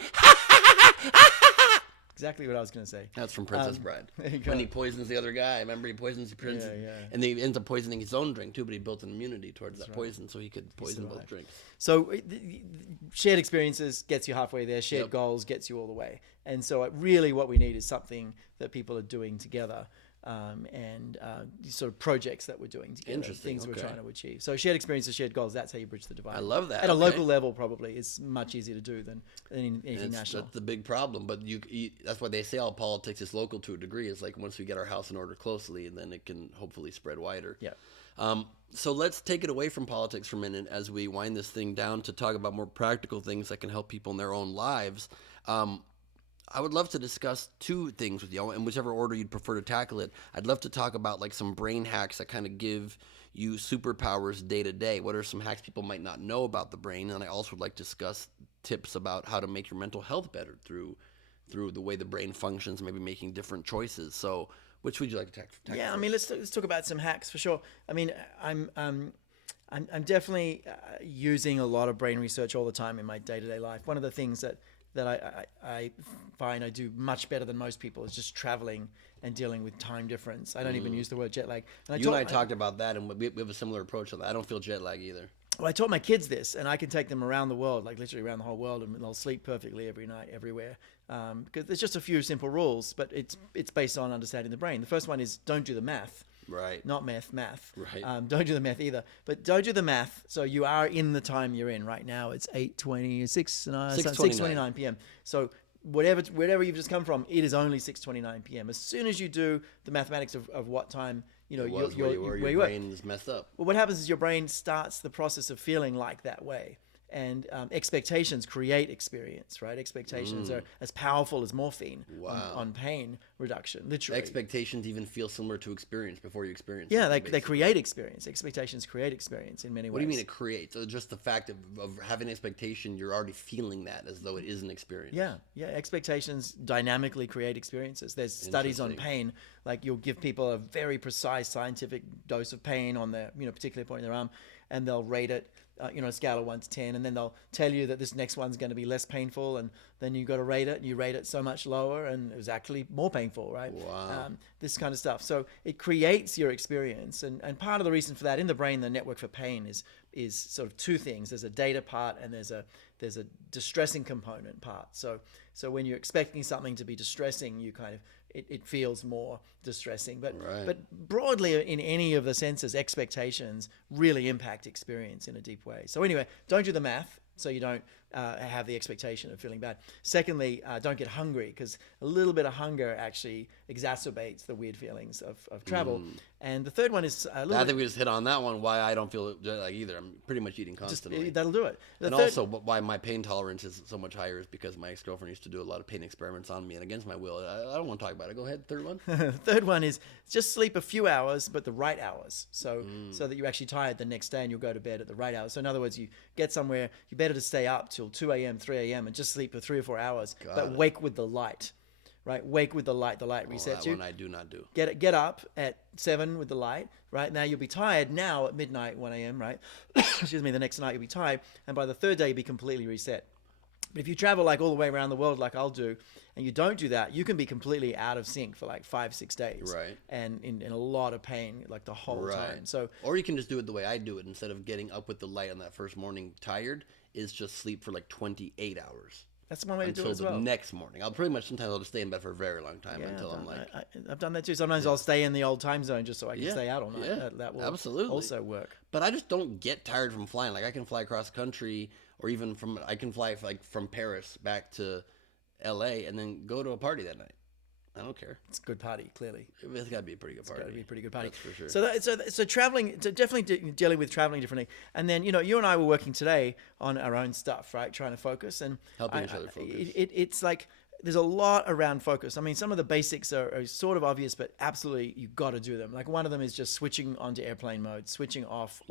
Exactly what I was going to say. That's from Princess Bride. There you go. When he poisons the other guy. Remember, he poisons the prince. Yeah. And he ends up poisoning his own drink, too, but he built an immunity towards that poison, so he could poison both drinks. So shared experiences gets you halfway there. Shared goals gets you all the way. And so really what we need is something that people are doing together, and these sort of projects that we're doing together. Interesting, Things we're okay. trying to achieve. So shared experiences, shared goals, that's how you bridge the divide. I love that, At a okay. local level, probably, it's much easier to do than anything national. That's the big problem, but that's why they say all politics is local to a degree. It's like once we get our house in order closely, and then it can hopefully spread wider. Yeah. So let's take it away from politics for a minute as we wind this thing down to talk about more practical things that can help people in their own lives. I would love to discuss two things with you, in whichever order you'd prefer to tackle it. I'd love to talk about like some brain hacks that kind of give you superpowers day to day. What are some hacks people might not know about the brain? And I also would like to discuss tips about how to make your mental health better through the way the brain functions, maybe making different choices. So which would you like to tackle? Yeah, I mean, let's talk about some hacks for sure. I mean, I'm definitely using a lot of brain research all the time in my day-to-day life. One of the things that I find I do much better than most people is just traveling and dealing with time difference. I don't even use the word jet lag. And I talked about that, and we have a similar approach to that. I don't feel jet lag either. Well, I taught my kids this, and I can take them around the world, like literally around the whole world, and they'll sleep perfectly every night, everywhere. Because there's just a few simple rules, but it's based on understanding the brain. The first one is don't do the math. Right. Not math. Right. Don't do the math either. But don't do the math. So you are in the time you're in right now. It's 6:29 p.m. So wherever you've just come from, it is only 6:29 p.m. As soon as you do the mathematics of what time Where you were, where your brain is messed up. well, what happens is your brain starts the process of feeling like that way. And expectations create experience, right? Expectations are as powerful as morphine on pain reduction, literally. Expectations even feel similar to experience before you experience Yeah, it, they create experience. Expectations create experience in many ways. What do you mean it creates? So just the fact of having expectation, you're already feeling that as though it is an experience. Yeah. Expectations dynamically create experiences. There's studies on pain, like you'll give people a very precise scientific dose of pain on their, particular point in their arm, and they'll rate it, a scale of 1 to 10, and then they'll tell you that this next one's going to be less painful, and then you got to rate it, and you rate it so much lower, and it was actually more painful, right? Wow. This kind of stuff. So it creates your experience, and part of the reason for that in the brain, the network for pain is sort of two things. There's a data part, and there's a distressing component part. So when you're expecting something to be distressing, you kind of it feels more distressing. But broadly, in any of the senses, expectations really impact experience in a deep way. So anyway, don't do the math, so you don't have the expectation of feeling bad. Secondly, don't get hungry, because a little bit of hunger actually exacerbates the weird feelings of travel. And the third one is a little I think we just hit on that one, why I don't feel jet lag either. I'm pretty much eating constantly. that'll do it. And also why my pain tolerance is so much higher is because my ex-girlfriend used to do a lot of pain experiments on me and against my will. I don't want to talk about it. Go ahead, third one. The third one is just sleep a few hours, but the right hours, so that you're actually tired the next day and you'll go to bed at the right hours. So in other words, you get somewhere, you're better to stay up till 2 a.m., 3 a.m. and just sleep for 3 or 4 hours, but wake with the light. Right, wake with the light. The light resets that you. one I do not do. Get up at 7 with the light. Right now you'll be tired. Now at midnight, 1 a.m. Right, excuse me. The next night you'll be tired, and by the third day you'll be completely reset. But if you travel like all the way around the world, like I'll do, and you don't do that, you can be completely out of sync for like 5-6 days, right? And in a lot of pain, like the whole time. So, or you can just do it the way I do it. Instead of getting up with the light on that first morning tired, is just sleep for like 28 hours. That's one way to do it until as the well. next morning. I'll pretty much sometimes I'll just stay in bed for a very long time until I'm like, I've done that too. Sometimes I'll stay in the old time zone just so I can stay out all night. Yeah, That will absolutely also work. But I just don't get tired from flying. Like I can fly across country, or even I can fly like from Paris back to L.A. and then go to a party that night. I don't care. It's a good party, clearly. It's got to be a pretty good party. It's got to be a pretty good party. That's for sure. So traveling, definitely dealing with traveling differently. And then, you and I were working today on our own stuff, right? Trying to focus and helping each other focus. It's like there's a lot around focus. I mean, some of the basics are sort of obvious, but absolutely you've got to do them. Like one of them is just switching onto airplane mode, switching off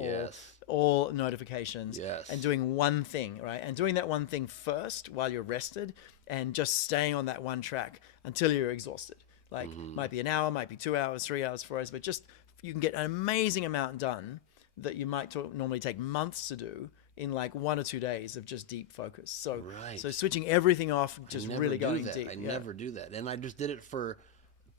all notifications, and doing one thing, right? And doing that one thing first while you're rested, and just staying on that one track until you're exhausted. Like might be an hour, might be 2 hours, 3 hours, 4 hours, but just you can get an amazing amount done that you might normally take months to do in like 1 or 2 days of just deep focus. So switching everything off, just really going deep. I never do that. And I just did it for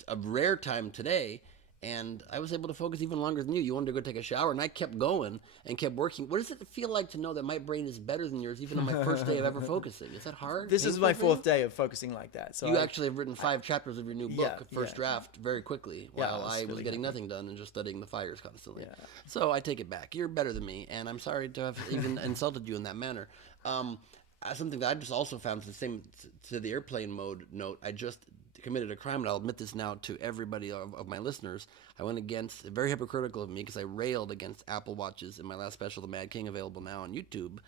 a rare time today, and I was able to focus even longer than you. You wanted to go take a shower, and I kept going and kept working. What does it feel like to know that my brain is better than yours, even on my first day of ever focusing? Is that hard? This is my 4th day of focusing like that. So you actually have written 5 chapters of your new book, first draft, very quickly, while I was getting nothing done and just studying the fires constantly. Yeah. So I take it back. You're better than me, and I'm sorry to have even insulted you in that manner. Something that I just also found, the same to the airplane mode note, I just committed a crime, and I'll admit this now to everybody of my listeners. I went against, very hypocritical of me, because I railed against Apple Watches in my last special, The Mad King, available now on YouTube.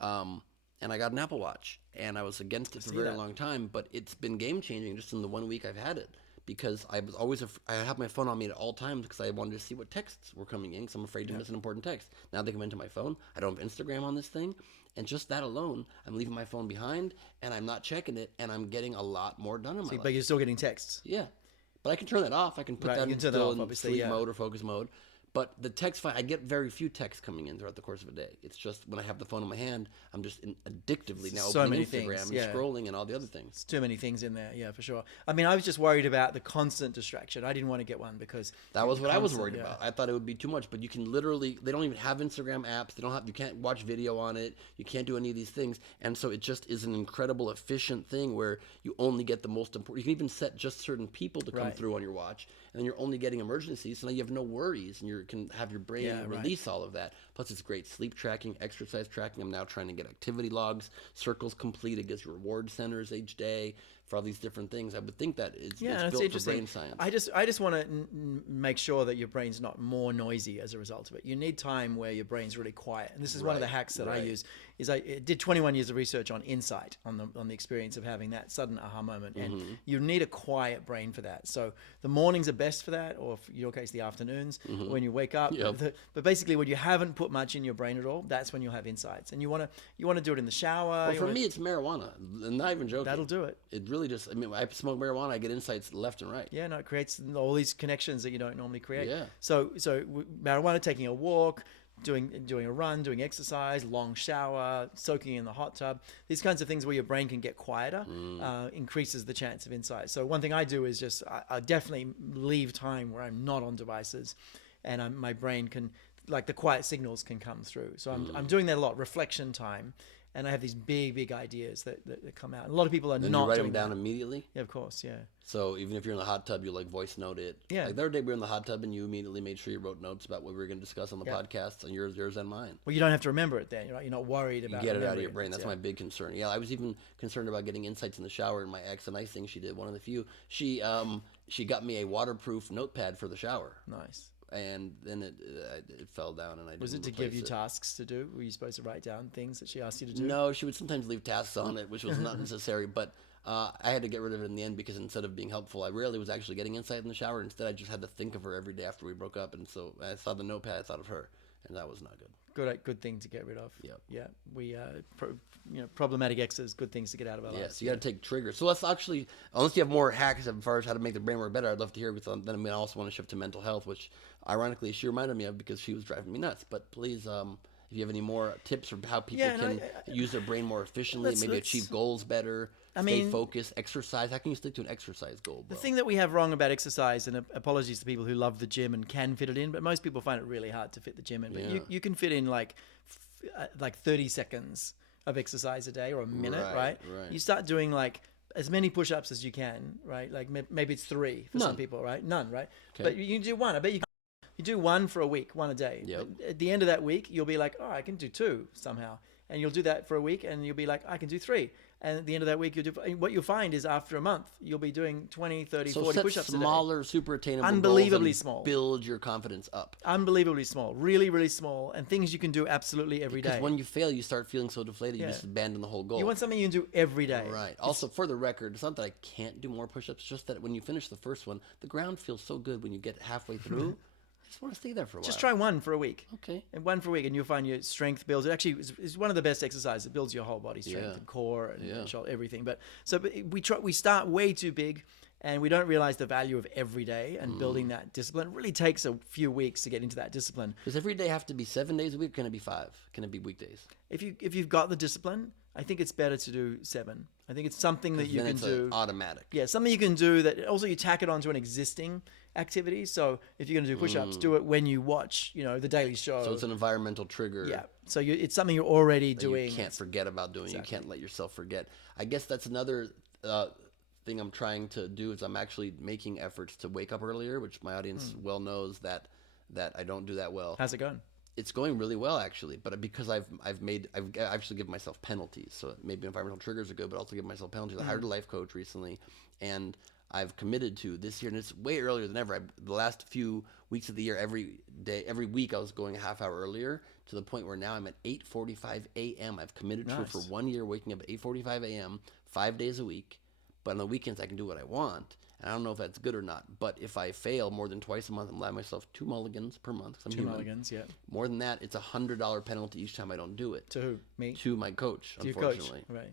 And I got an Apple Watch, and I was against it for a very long time, but it's been game-changing just in the 1 week I've had it, because I was always, I have my phone on me at all times because I wanted to see what texts were coming in, because I'm afraid to miss an important text. Now they come into my phone. I don't have Instagram on this thing. And just that alone, I'm leaving my phone behind, and I'm not checking it, and I'm getting a lot more done in my life. But you're still getting texts. Yeah. But I can turn that off. I can put that in sleep mode or focus mode. But the text file, I get very few texts coming in throughout the course of a day. It's just when I have the phone in my hand, I'm just addictively now opening Instagram and scrolling and all the other things. It's too many things in there, yeah, for sure. I mean, I was just worried about the constant distraction. I didn't want to get one because that was what I was worried about. I thought it would be too much, but you can literally, they don't even have Instagram apps. You can't watch video on it. You can't do any of these things. And so it just is an incredible, efficient thing where you only get the most important. You can even set just certain people to come through on your watch, and then you're only getting emergencies. So now you have no worries, and you can have your brain release all of that. Plus, it's great sleep tracking, exercise tracking. I'm now trying to get activity logs, circles complete. It gives you reward centers each day for all these different things. I would think that it's built for brain science. I just want to make sure that your brain's not more noisy as a result of it. You need time where your brain's really quiet. And this is one of the hacks that I use. Is I did 21 years of research on insight, on the experience of having that sudden aha moment. And you need a quiet brain for that. So the mornings are best for that, or in your case, the afternoons when you wake up. But basically, when you haven't put much in your brain at all, that's when you'll have insights. And you want to do it in the shower. Well, for me, it's marijuana. I'm not even joking. That'll do it. It really just, I mean, I smoke marijuana, I get insights left and right. Yeah, no, it creates all these connections that you don't normally create. Yeah. So marijuana, taking a walk, doing a run, doing exercise, long shower, soaking in the hot tub, these kinds of things where your brain can get quieter, increases the chance of insight. So one thing I do is just, I definitely leave time where I'm not on devices, and my brain can, like the quiet signals can come through. So I'm doing that a lot, reflection time. And I have these big ideas that come out. And a lot of people are not doing that. You write them down immediately? Yeah, of course, yeah. So even if you're in the hot tub, you like voice note it. Yeah. Like the other day we were in the hot tub and you immediately made sure you wrote notes about what we were going to discuss on the podcast, and yours and mine. Well, you don't have to remember it then, right? You're not worried about it. You get it out of your brain. That's my big concern. Yeah, I was even concerned about getting insights in the shower, and my ex, a nice thing she did, one of the few, she got me a waterproof notepad for the shower. Nice. And then it fell down, and I didn't. Was it to give you tasks to do? Were you supposed to write down things that she asked you to do? No, she would sometimes leave tasks on it, which was not necessary. But I had to get rid of it in the end because instead of being helpful, I rarely was actually getting insight in the shower. Instead, I just had to think of her every day after we broke up, and so I saw the notepad, I thought of her, and that was not good. Good thing to get rid of. Yep. Yeah. We problematic exes, good things to get out of our lives. Yes, you got to take triggers. So let's actually, unless you have more hacks as far as how to make the brain work better, I'd love to hear. Then I also want to shift to mental health, which ironically she reminded me of because she was driving me nuts. But please, if you have any more tips for how people can use their brain more efficiently, maybe achieve goals better, stay focused, exercise. How can you stick to an exercise goal, bro? The thing that we have wrong about exercise, and apologies to people who love the gym and can fit it in, but most people find it really hard to fit the gym in. But you can fit in like 30 seconds of exercise a day or a minute, Right. You start doing like as many push-ups as you can, right? Like maybe it's 3 for some people, right? None, right? Okay. But you can do 1. I bet you do 1 for a week, 1 a day. Yep. At the end of that week, you'll be like, oh, I can do 2 somehow. And you'll do that for a week, and you'll be like, I can do 3. And at the end of that week, what you'll find is after a month, you'll be doing 20, 30, 40 push-ups a day. Smaller, super attainable Unbelievably goals and small. build your confidence up. Unbelievably small. Really, really small. And things you can do absolutely every day. Because when you fail, you start feeling so deflated, you just abandon the whole goal. You want something you can do every day. Right. Also, for the record, it's not that I can't do more push-ups, it's just that when you finish the first one, the ground feels so good when you get halfway through. I just want to stay there for a while. Just try 1 for a week. Okay. And 1 for a week, and you'll find your strength builds. It actually is one of the best exercises. It builds your whole body strength and core and shoulder, everything. But we start way too big, and we don't realize the value of every day and building that discipline. It really takes a few weeks to get into that discipline. Does every day have to be 7 days a week? Or can it be 5? Can it be weekdays? If you've got the discipline, I think it's better to do 7. I think it's something that you can do. Automatic. Yeah, something you can do that also you tack it onto an existing activity. So if you're going to do push-ups, do it when you watch, the Daily Show. So it's an environmental trigger. Yeah. So it's something you're already doing. You can't forget about doing. Exactly. You can't let yourself forget. I guess that's another thing I'm trying to do is I'm actually making efforts to wake up earlier, which my audience well knows that I don't do that well. How's it going? It's going really well actually, but because I've actually given myself penalties. So maybe environmental triggers are good, but also give myself penalties. I hired a life coach recently, and I've committed to this year, and it's way earlier than ever. The last few weeks of the year, every week I was going a half hour earlier to the point where now I'm at 8:45 a.m. I've committed to it for 1 year, waking up at 8:45 a.m. 5 days a week. But on the weekends I can do what I want. And I don't know if that's good or not. But if I fail more than twice a month, I'm allowing myself 2 mulligans per month. 2 mulligans, yeah. More than that, it's $100 penalty each time I don't do it. To who? Me? To my coach, to unfortunately. Your coach,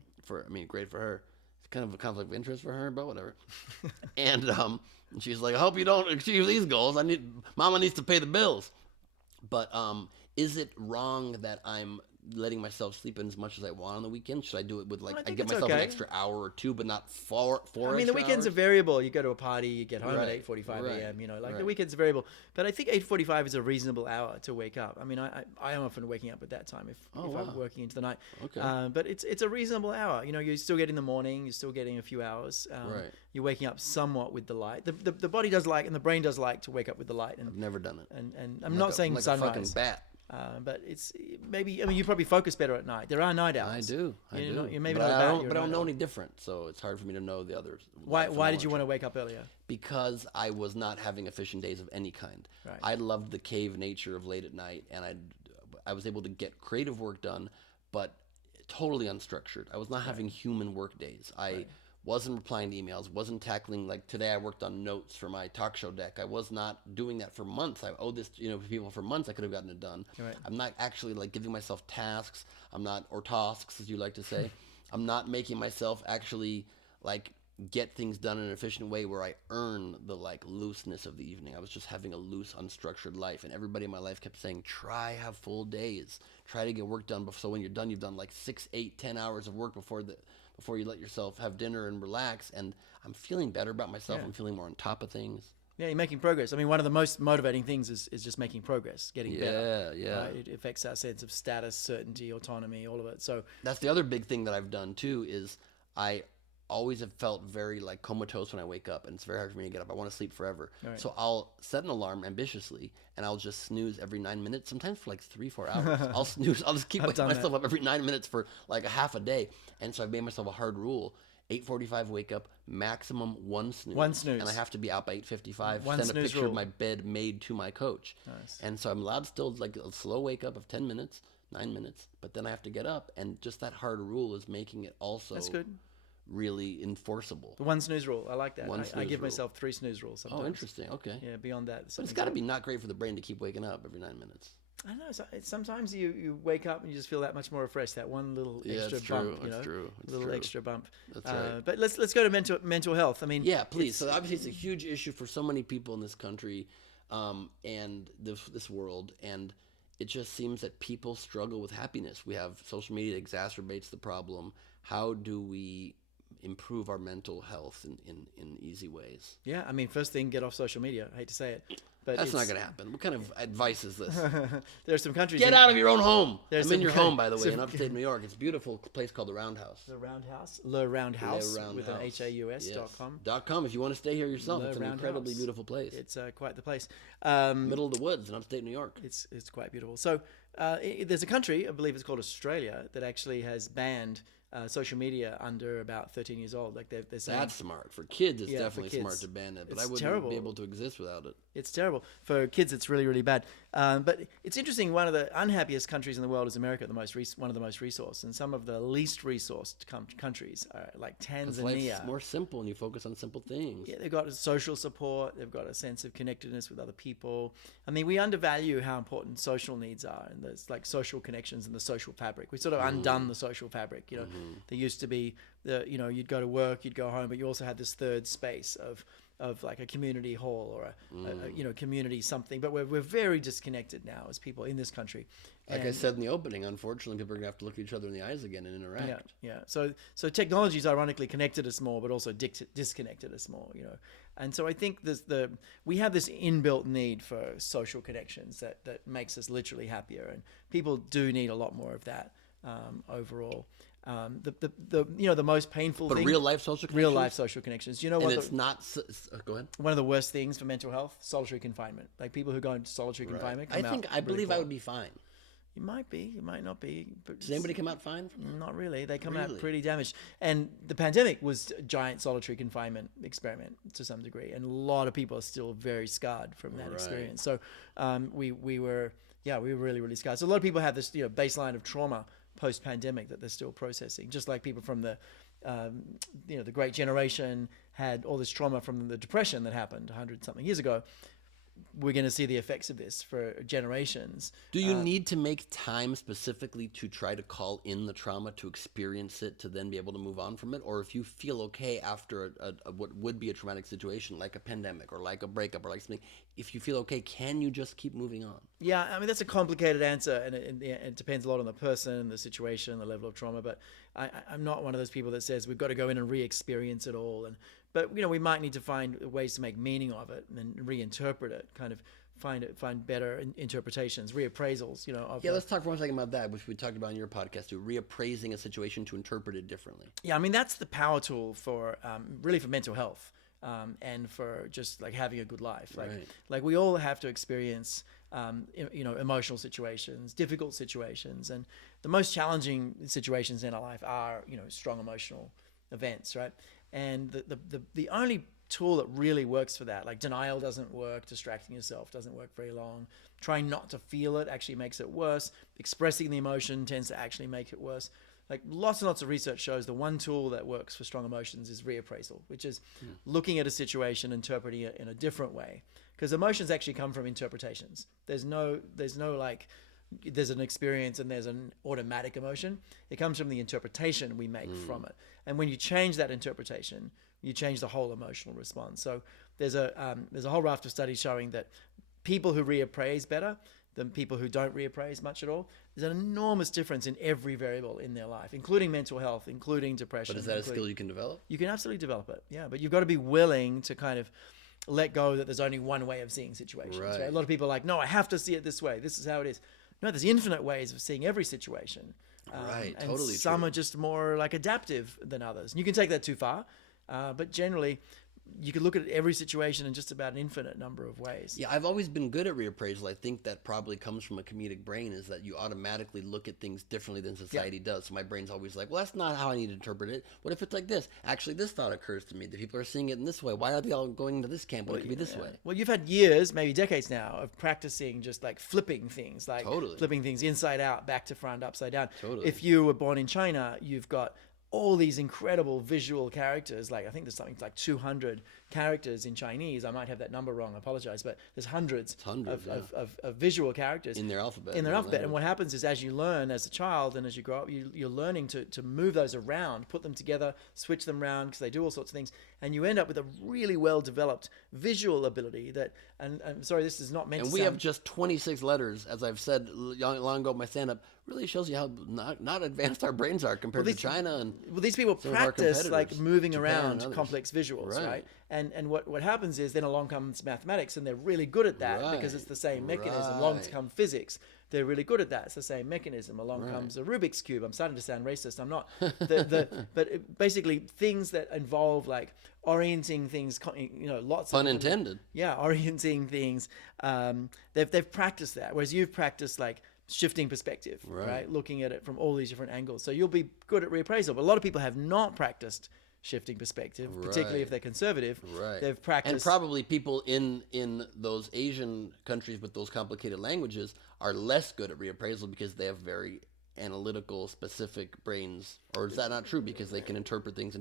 right. Great for her. It's kind of a conflict of interest for her, but whatever. And she's like, I hope you don't achieve these goals. Mama needs to pay the bills. But is it wrong that I'm letting myself sleep in as much as I want on the weekend? Should I do it with I get myself an extra hour or 2, but not 4 I mean, the weekends hours? are variable. You go to a party, you get home at 8:45 a.m. The weekends are variable. But I think 8:45 is a reasonable hour to wake up. I mean, I am often waking up at that time if I'm working into the night. Okay. But it's a reasonable hour. You're still getting the morning. You're still getting a few hours. You're waking up somewhat with the light. The body does like, and the brain does like to wake up with the light. And I've never done it. And I'm not saying like sunrise. a fucking bat. But it's maybe, you probably focus better at night. There are night owls. I do. You're maybe but not I a bat, don't, but I don't know owl. any different, so it's hard for me to know the others. Why did you want to wake up earlier? Because I was not having efficient days of any kind. Right. I loved the cave nature of late at night, and I was able to get creative work done, but totally unstructured. I was not having human work days. I wasn't replying to emails, wasn't tackling, like today I worked on notes for my talk show deck. I was not doing that for months. I owed this to people for months. I could have gotten it done. Right. I'm not actually giving myself tasks. Or tasks, as you like to say. I'm not making myself actually get things done in an efficient way where I earn the looseness of the evening. I was just having a loose, unstructured life, and everybody in my life kept saying, try have full days, try to get work done. So when you're done, you've done 6, 8, 10 hours of work before you let yourself have dinner and relax. And I'm feeling better about myself. I'm feeling more on top of things. Yeah, you're making progress. I mean, one of the most motivating things is just making progress, getting better. Yeah. It affects our sense of status, certainty, autonomy, all of it. So that's the other big thing that I've done too, is I always have felt very comatose when I wake up, and it's very hard for me to get up. I want to sleep forever. Right. So I'll set an alarm ambitiously, and I'll just snooze every 9 minutes, sometimes for 3-4 hours. I'll snooze. I'll just keep waking myself up every 9 minutes for a half a day. And so I've made myself a hard rule. 8:45 wake up, maximum 1 snooze. 1 snooze. And I have to be out by 8:55. One Send a snooze picture rule. of my bed made to my coach. Nice. And so I'm allowed still a slow wake up of 10 minutes, 9 minutes, but then I have to get up. And just that hard rule is making it also That's good. Really enforceable. The 1 snooze rule. I like that. I give rule. myself 3 snooze rules sometimes. Oh, interesting. Okay. Yeah, beyond that. But it's got to be not great for the brain to keep waking up every 9 minutes. I don't know. Sometimes you wake up and you just feel that much more refreshed. That one little extra bump, extra bump. That's right. But let's go to mental health. I mean, yeah, please. So obviously it's a huge issue for so many people in this country, and this world, and it just seems that people struggle with happiness. We have social media that exacerbates the problem. How do we improve our mental health in easy ways. Yeah, I mean, first thing, get off social media. I hate to say it, but That's not going to happen. What kind of advice is this? There are some countries. Get out of your own home. There's I'm in some your coun- home, by the way, some- in upstate New York. It's a beautiful place called the Roundhouse. The Roundhouse, Le Roundhouse, with an HAUS.com. .com if you want to stay here yourself. Le It's an Roundhouse. incredibly beautiful place. It's quite the place. Middle of the woods in upstate New York. It's quite beautiful. So there's a country, I believe it's called Australia, that actually has banned social media under about 13 years old. Like they're saying That's smart. For kids, it's Yeah, for definitely kids. smart to ban it, but It's I wouldn't terrible. be able to exist without it. it's terrible. For kids, it's really, really bad. But it's interesting. One of the unhappiest countries in the world is America, one of the most resourced, and some of the least resourced countries are like Because Tanzania. life's more simple and you focus on simple things. Yeah, they've got social support. They've got a sense of connectedness with other people. I mean, we undervalue how important social needs are, and there's like social connections and the social fabric. We've sort of undone the social fabric. You know, there used to be you'd go to work, you'd go home, but you also had this third space of like a community hall or a community something. But we're very disconnected now as people in this country. Like I said in the opening, unfortunately, people are going to have to look at each other in the eyes again and interact. Yeah. So technology's ironically connected us more, but also disconnected us more. And so I think we have this inbuilt need for social connections that makes us literally happier, and people do need a lot more of that overall. The most painful But thing, real life social connections? real life social connections. You know And what? it's not... go ahead. One of the worst things for mental health, solitary confinement. Like people who go into solitary confinement. I believe I would be fine. You might be, you might not be. But Does anybody come out fine from that? Not really. They come Really? out pretty damaged. And the pandemic was a giant solitary confinement experiment to some degree, and a lot of people are still very scarred from that Right. experience. So we were really, really scarred. So a lot of people have this baseline of trauma post-pandemic that they're still processing, just like people from the Great Generation had all this trauma from the Depression that happened 100-something years ago. We're going to see the effects of this for generations. Do you need to make time specifically to try to call in the trauma, to experience it, to then be able to move on from it? Or if you feel okay after what would be a traumatic situation, like a pandemic or like a breakup or like something, if you feel okay, can you just keep moving on? Yeah, I mean, that's a complicated answer, and it depends a lot on the person, the situation, the level of trauma. But I'm not one of those people that says we've got to go in and re-experience it all. But we might need to find ways to make meaning of it and reinterpret it, kind of find better interpretations, reappraisals. Let's talk for 1 second about that, which we talked about in your podcast too, reappraising a situation to interpret it differently. Yeah, I mean, that's the power tool for really for mental health and for just like having a good life. Like we all have to experience emotional situations, difficult situations, and the most challenging situations in our life are strong emotional events, right? And the only tool that really works for that, like denial doesn't work, distracting yourself doesn't work very long, trying not to feel it actually makes it worse, expressing the emotion tends to actually make it worse. Like lots and lots of research shows the one tool that works for strong emotions is reappraisal, which is looking at a situation, interpreting it in a different way. Because emotions actually come from interpretations. There's no like, there's an experience and there's an automatic emotion. It comes from the interpretation we make from it. And when you change that interpretation, you change the whole emotional response. So there's a whole raft of studies showing that people who reappraise better than people who don't reappraise much at all, there's an enormous difference in every variable in their life, including mental health, including depression. But is that a skill you can develop? You can absolutely develop it, yeah. But you've got to be willing to kind of let go that there's only one way of seeing situations. Right? A lot of people are like, no, I have to see it this way. This is how it is. No, there's infinite ways of seeing every situation. Right, and totally some true. are just more like adaptive than others. And you can take that too far, but generally you could look at every situation in just about an infinite number of ways. Yeah, I've always been good at reappraisal. I think that probably comes from a comedic brain, is that you automatically look at things differently than society does. So my brain's always like, well, that's not how I need to interpret it. What if it's like this? Actually, this thought occurs to me, that people are seeing it in this way. Why are they all going to this camp when it could be this way? Well, you've had years, maybe decades now, of practicing just like flipping things, like flipping things inside out, back to front, upside down. Totally. If you were born in China, you've got all these incredible visual characters. Like I think there's something like 200 characters in Chinese. I might have that number wrong. I apologize, but there's hundreds, hundreds of visual characters in their alphabet. And what happens is, as you learn as a child and as you grow up, you're learning to move those around, put them together, switch them around, because they do all sorts of things, and you end up with a really well developed visual ability that. And I'm sorry, this is not meant. And to we sound, have just 26 letters, as I've said long ago in my stand-up. Really shows you how not advanced our brains are compared to China and. Well, these people practice like moving around complex visuals, right? And what happens is then along comes mathematics, and they're really good at that because it's the same mechanism. Along comes physics. They're really good at that. It's the same mechanism. Along comes a Rubik's Cube. I'm starting to sound racist. I'm not. But basically things that involve like orienting things, lots pun intended. Yeah, orienting things. They've practiced that, whereas you've practiced like shifting perspective, right? Looking at it from all these different angles. So you'll be good at reappraisal. But a lot of people have not practiced shifting perspective, particularly if they're conservative. Right. They've practiced. And probably people in those Asian countries with those complicated languages are less good at reappraisal because they have very analytical, specific brains. Or is that not true? Because they can interpret things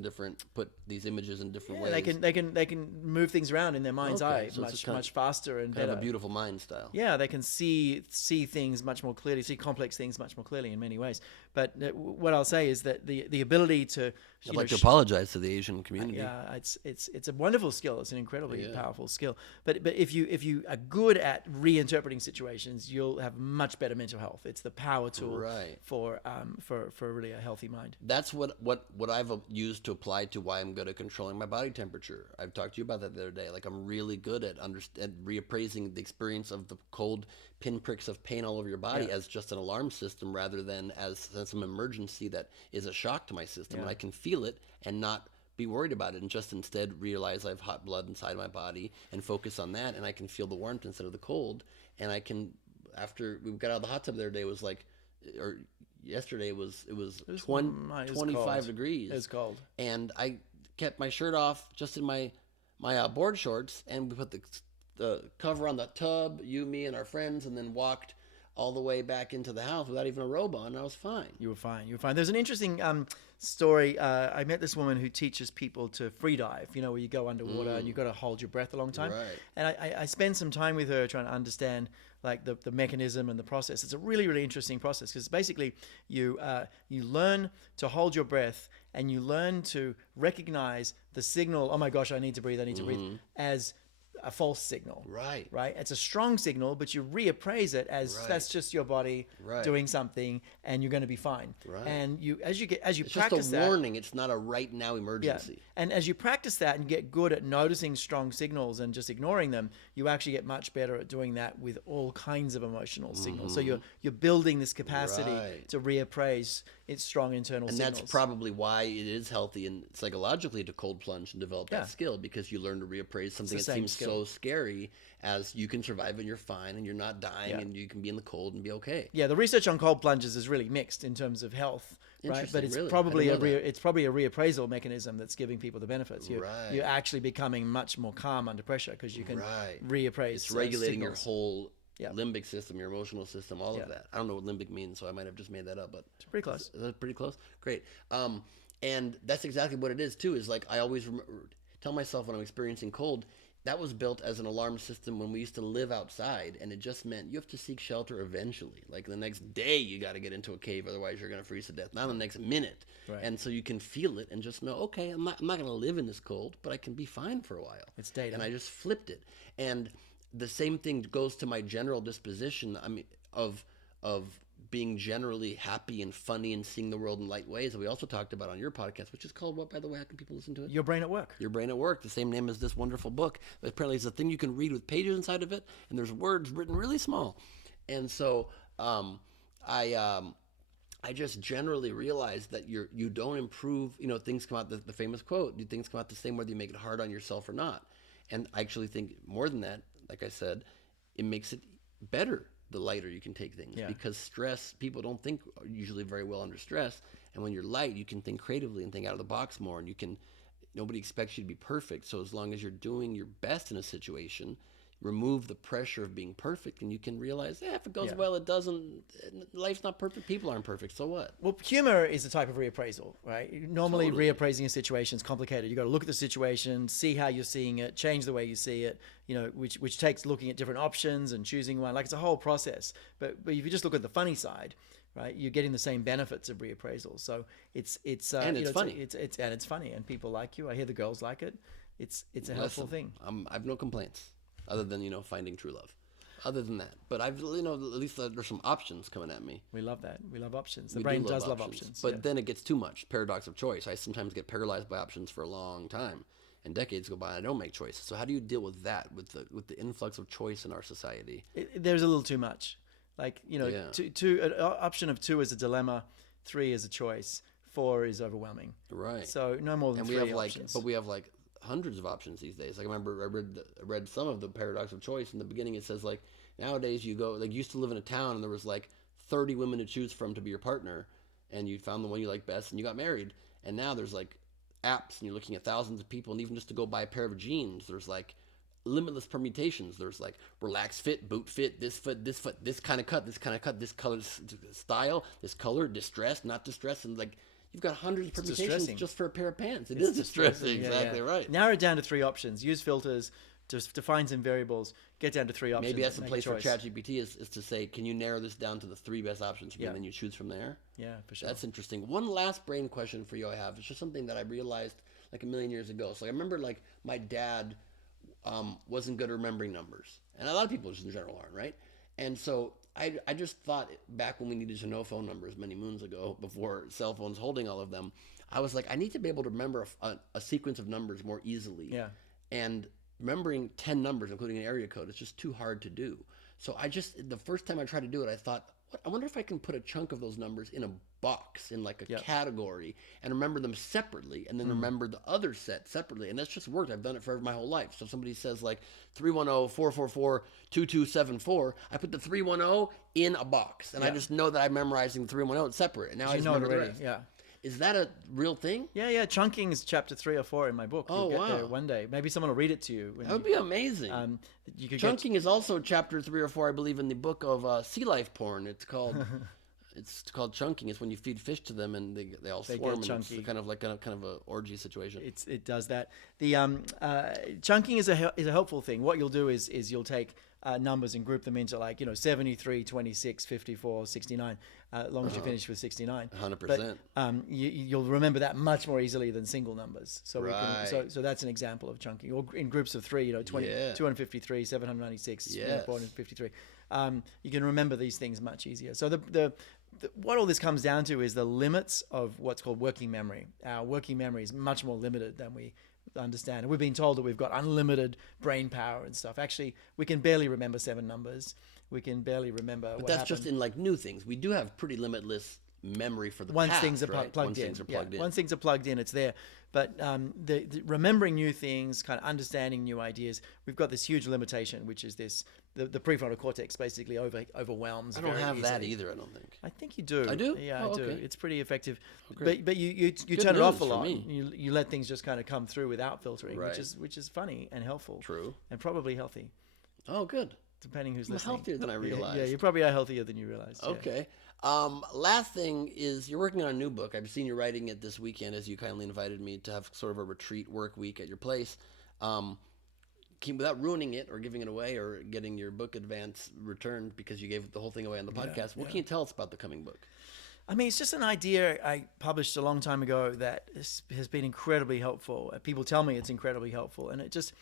put these images in different ways. They can move things around in their mind's eye so much faster and kind better. of a beautiful mind style. Yeah, they can see things much more clearly, see complex things much more clearly in many ways. But what I'll say is that the ability to I'd like to apologize to the Asian community. Yeah, it's a wonderful skill. It's an incredibly powerful skill. But if you are good at reinterpreting situations, you'll have much better mental health. It's the power tool for really a healthy mind. That's what I've used to apply to why I'm good at controlling my body temperature. I've talked to you about that the other day. Like I'm really good at reappraising the experience of the cold pinpricks of pain all over your body as just an alarm system rather than as some emergency that is a shock to my system. And I can feel it and not be worried about it and just instead realize I have hot blood inside my body and focus on that, and I can feel the warmth instead of the cold. And I can, after we got out of the hot tub the other day, it was like, or yesterday it was 25 degrees. It was cold. And I kept my shirt off just in my board shorts, and we put the cover on the tub, me and our friends, and then walked all the way back into the house without even a robe on, and I was fine. You were fine. There's an interesting story. I met this woman who teaches people to free dive, where you go underwater and you've got to hold your breath a long time. Right. And I spent some time with her trying to understand like the mechanism and the process. It's a really, really interesting process because basically you learn to hold your breath and you learn to recognize the signal, oh my gosh, I need to breathe, as a false signal. Right. It's a strong signal, but you reappraise it as that's just your body doing something, and you're going to be fine. Right. And as you it's practice just a warning. It's not a right now emergency. Yeah. And as you practice that and get good at noticing strong signals and just ignoring them, you actually get much better at doing that with all kinds of emotional signals. So you're building this capacity to reappraise its strong internal signals. And that's probably why it is healthy and psychologically to cold plunge and develop that skill, because you learn to reappraise something that seems so scary as you can survive and you're fine and you're not dying and you can be in the cold and be okay. Yeah, the research on cold plunges is really mixed in terms of health, right? But it's probably a reappraisal mechanism that's giving people the benefits. You're actually becoming much more calm under pressure because you can reappraise. It's regulating signals. your whole limbic system, your emotional system, all of that. I don't know what limbic means, so I might have just made that up, but it's pretty close. Is that pretty close? Great. And that's exactly what it is too. Is like I always tell myself when I'm experiencing cold, that was built as an alarm system when we used to live outside, and it just meant you have to seek shelter eventually. Like the next day you got to get into a cave, otherwise you're going to freeze to death. Not the next minute. Right. And so you can feel it and just know, okay, I'm not going to live in this cold, but I can be fine for a while. It's data. And I just flipped it. And the same thing goes to my general disposition. I mean, of being generally happy and funny and seeing the world in light ways that we also talked about on your podcast, which is called what, by the way? How can people listen to it? Your Brain at Work. Your Brain at Work, the same name as this wonderful book. But apparently it's a thing you can read with pages inside of it, and there's words written really small. And so I just generally realized that you don't improve, things come out, the famous quote, things come out the same whether you make it hard on yourself or not. And I actually think more than that, like I said, it makes it better the lighter you can take things, because stress, people don't think usually very well under stress, and when you're light you can think creatively and think out of the box more, and nobody expects you to be perfect, so as long as you're doing your best in a situation, remove the pressure of being perfect, and you can realize, if it goes well, it doesn't. Life's not perfect. People aren't perfect. So what? Well, humor is a type of reappraisal, right? Normally, reappraising a situation is complicated. You got to look at the situation, see how you're seeing it, change the way you see it. Which takes looking at different options and choosing one. Like, it's a whole process. But if you just look at the funny side, right, you're getting the same benefits of reappraisal. So it's and it's funny. It's funny, and people like you. I hear the girls like it. It's a helpful thing. I've no complaints, other than finding true love. Other than that, but I've at least there's some options coming at me. We love that. We love options. The brain does love options. But then it gets too much. Paradox of choice. I sometimes get paralyzed by options for a long time, and decades go by and I don't make choices. So how do you deal with that, with the influx of choice in our society? There's a little too much. Like, an option of 2 is a dilemma, 3 is a choice, 4 is overwhelming. Right. So no more than 3 options. But we have hundreds of options these days. Like, I remember I read some of the Paradox of Choice. In the beginning it says, nowadays you go, you used to live in a town and there was 30 women to choose from to be your partner, and you found the one you like best and you got married. And now there's apps, and you're looking at thousands of people, and even just to go buy a pair of jeans, there's limitless permutations. There's relaxed fit, boot fit, this foot, this kind of cut, this color style, this color, distressed, not distressed, and you've got hundreds of permutations just for a pair of pants. It's distressing. Exactly right. Narrow it down to 3 options. Use filters. Just define some variables. Get down to 3 options. Maybe that's the place for ChatGPT is to say, can you narrow this down to the 3 best options? And then you choose from there. Yeah, for sure. That's interesting. One last brain question for you I have. It's just something that I realized a million years ago. So I remember my dad wasn't good at remembering numbers. And a lot of people just in general aren't, right? And so I just thought back when we needed to know phone numbers many moons ago, before cell phones holding all of them, I was I need to be able to remember a sequence of numbers more easily. Yeah. And remembering 10 numbers, including an area code, it's just too hard to do. So the first time I tried to do it, I thought, I wonder if I can put a chunk of those numbers in a box, in a category, and remember them separately, and then remember the other set separately. And that's just worked. I've done it for my whole life. So if somebody says 310-444-2274, I put the 310 in a box, and I just know that I'm memorizing the 310. It's separate. And now I just remember the rest. Yeah. Is that a real thing? Yeah. Chunking is chapter 3 or 4 in my book. Oh, You'll get there one day. Maybe someone will read it to you. That would be amazing. Chunking is also chapter 3 or 4, I believe, in the book of sea life porn. It's called it's called chunking. It's when you feed fish to them and they all swarm. And it's kind of kind of a orgy situation. It does that. The chunking is a helpful thing. What you'll do is you'll take numbers and group them into 73, 26, 54, 69. As long as you finish with 69. 100%. But you'll remember that much more easily than single numbers. So right. So that's an example of chunking. Or in groups of 3, 20, 253, 796, 453. You can remember these things much easier. So what all this comes down to is the limits of what's called working memory. Our working memory is much more limited than we understand. And we've been told that we've got unlimited brain power and stuff. Actually, we can barely remember 7 numbers. We can barely remember But what that's happened. just in new things. We do have pretty limitless memory for the Once past, things are right? plugged in. Once things are plugged in. Once things are plugged in, it's there. But the remembering new things, kind of understanding new ideas, we've got this huge limitation, which is the prefrontal cortex basically overwhelms. I don't have easily. that either, I don't think. I think you do. I do? Yeah, Oh, I do. okay. It's pretty effective. Okay. But you turn it off a lot. You let things just kind of come through without filtering, Right. which is funny and helpful. True. And probably healthy, Oh, good. depending who's I'm listening. healthier than I realized. Yeah, you probably are healthier than you realize. Yeah. Okay. Last thing is you're working on a new book. I've seen you writing it this weekend as you kindly invited me to have sort of a retreat work week at your place. Without ruining it or giving it away or getting your book advance returned because you gave the whole thing away on the podcast, what can you tell us about the coming book? I mean, it's just an idea I published a long time ago that has been incredibly helpful. People tell me it's incredibly helpful, and it just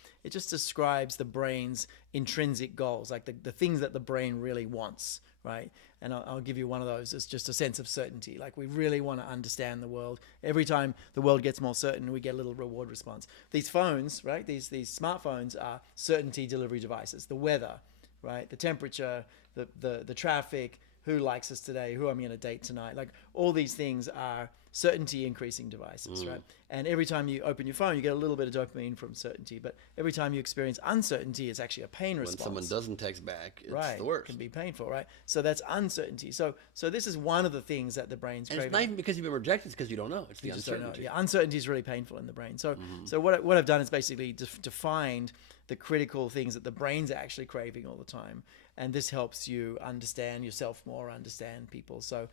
describes the brain's intrinsic goals, like the things that the brain really wants, right? And I'll give you one of those. It's just a sense of certainty. Like, we really want to understand the world. Every time the world gets more certain, we get a little reward response. These phones, right? These smartphones are certainty delivery devices. The weather, right? The temperature, the traffic, who likes us today, who I'm going to date tonight. Like, all these things are certainty increasing devices, right? And every time you open your phone, you get a little bit of dopamine from certainty. But every time you experience uncertainty, it's actually a pain response. When someone doesn't text back, it's right. the worst. It can be painful, right? So that's uncertainty. So this is one of the things that the brain's And craving. it's not even because you've been rejected, it's because you don't know. It's the You just don't know. uncertainty. Yeah, uncertainty is really painful in the brain. So what I've done is basically defined the critical things that the brain's actually craving all the time. And this helps you understand yourself more, understand people. So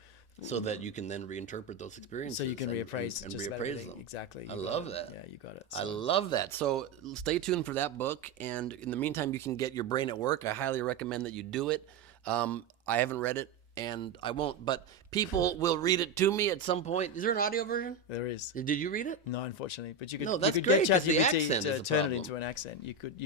that you can then reinterpret those experiences. So you can reappraise and just about reappraise everything. them. Exactly. I love that. Yeah, you got it. I love that. So stay tuned for that book. And in the meantime, you can get Your Brain at Work. I highly recommend that you do it. I haven't read it, and I won't, but people will read it to me at some point. Is there an audio version? There is. Did you read it? No, unfortunately, but you could. No, that's you could great, get 'cause the ChatGPT accent to is the turn it problem. into an accent. You could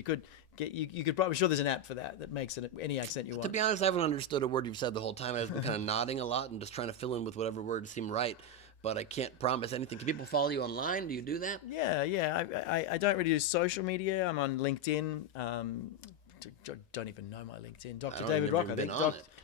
get. You could probably. I'm sure there's an app for that makes it any accent you want. To be honest, I haven't understood a word you've said the whole time. I've been kind of nodding a lot and just trying to fill in with whatever words seem right. But I can't promise anything. Can people follow you online? Do you do that? Yeah. I don't really do social media. I'm on LinkedIn. Don't even know my LinkedIn. Dr. David Rock. I think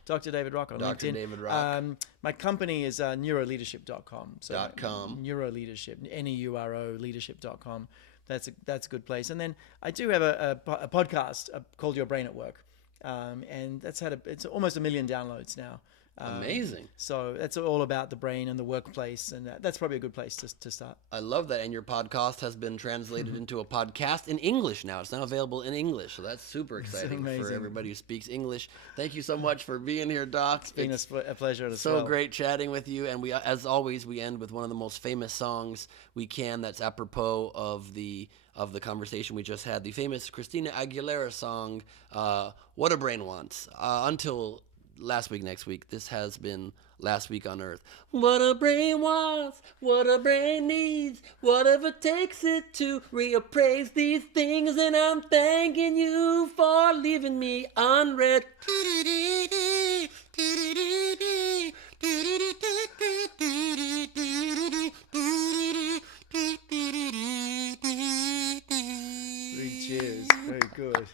Dr. David Rock on Dr. LinkedIn. David Rock. My company is neuroleadership.com. So .com. Neuroleadership, Neuro leadership.com. That's a good place. And then I do have a podcast called Your Brain at Work, and it's almost 1 million downloads now. Amazing. So that's all about the brain and the workplace, and that's probably a good place to start. I love that. And your podcast has been translated into a podcast in English now. It's now available in English. So that's super exciting for everybody who speaks English. Thank you so much for being here, Doc. It's been a pleasure as so well. Great chatting with you. And we, as always, we end with one of the most famous songs we can. That's apropos of the conversation we just had. The famous Christina Aguilera song, What a Brain Wants. Until last week, next week, this has been Last Week on Earth. What a brain wants, what a brain needs, whatever takes it to reappraise these things, and I'm thanking you for leaving me unread. 3 cheers. Very good.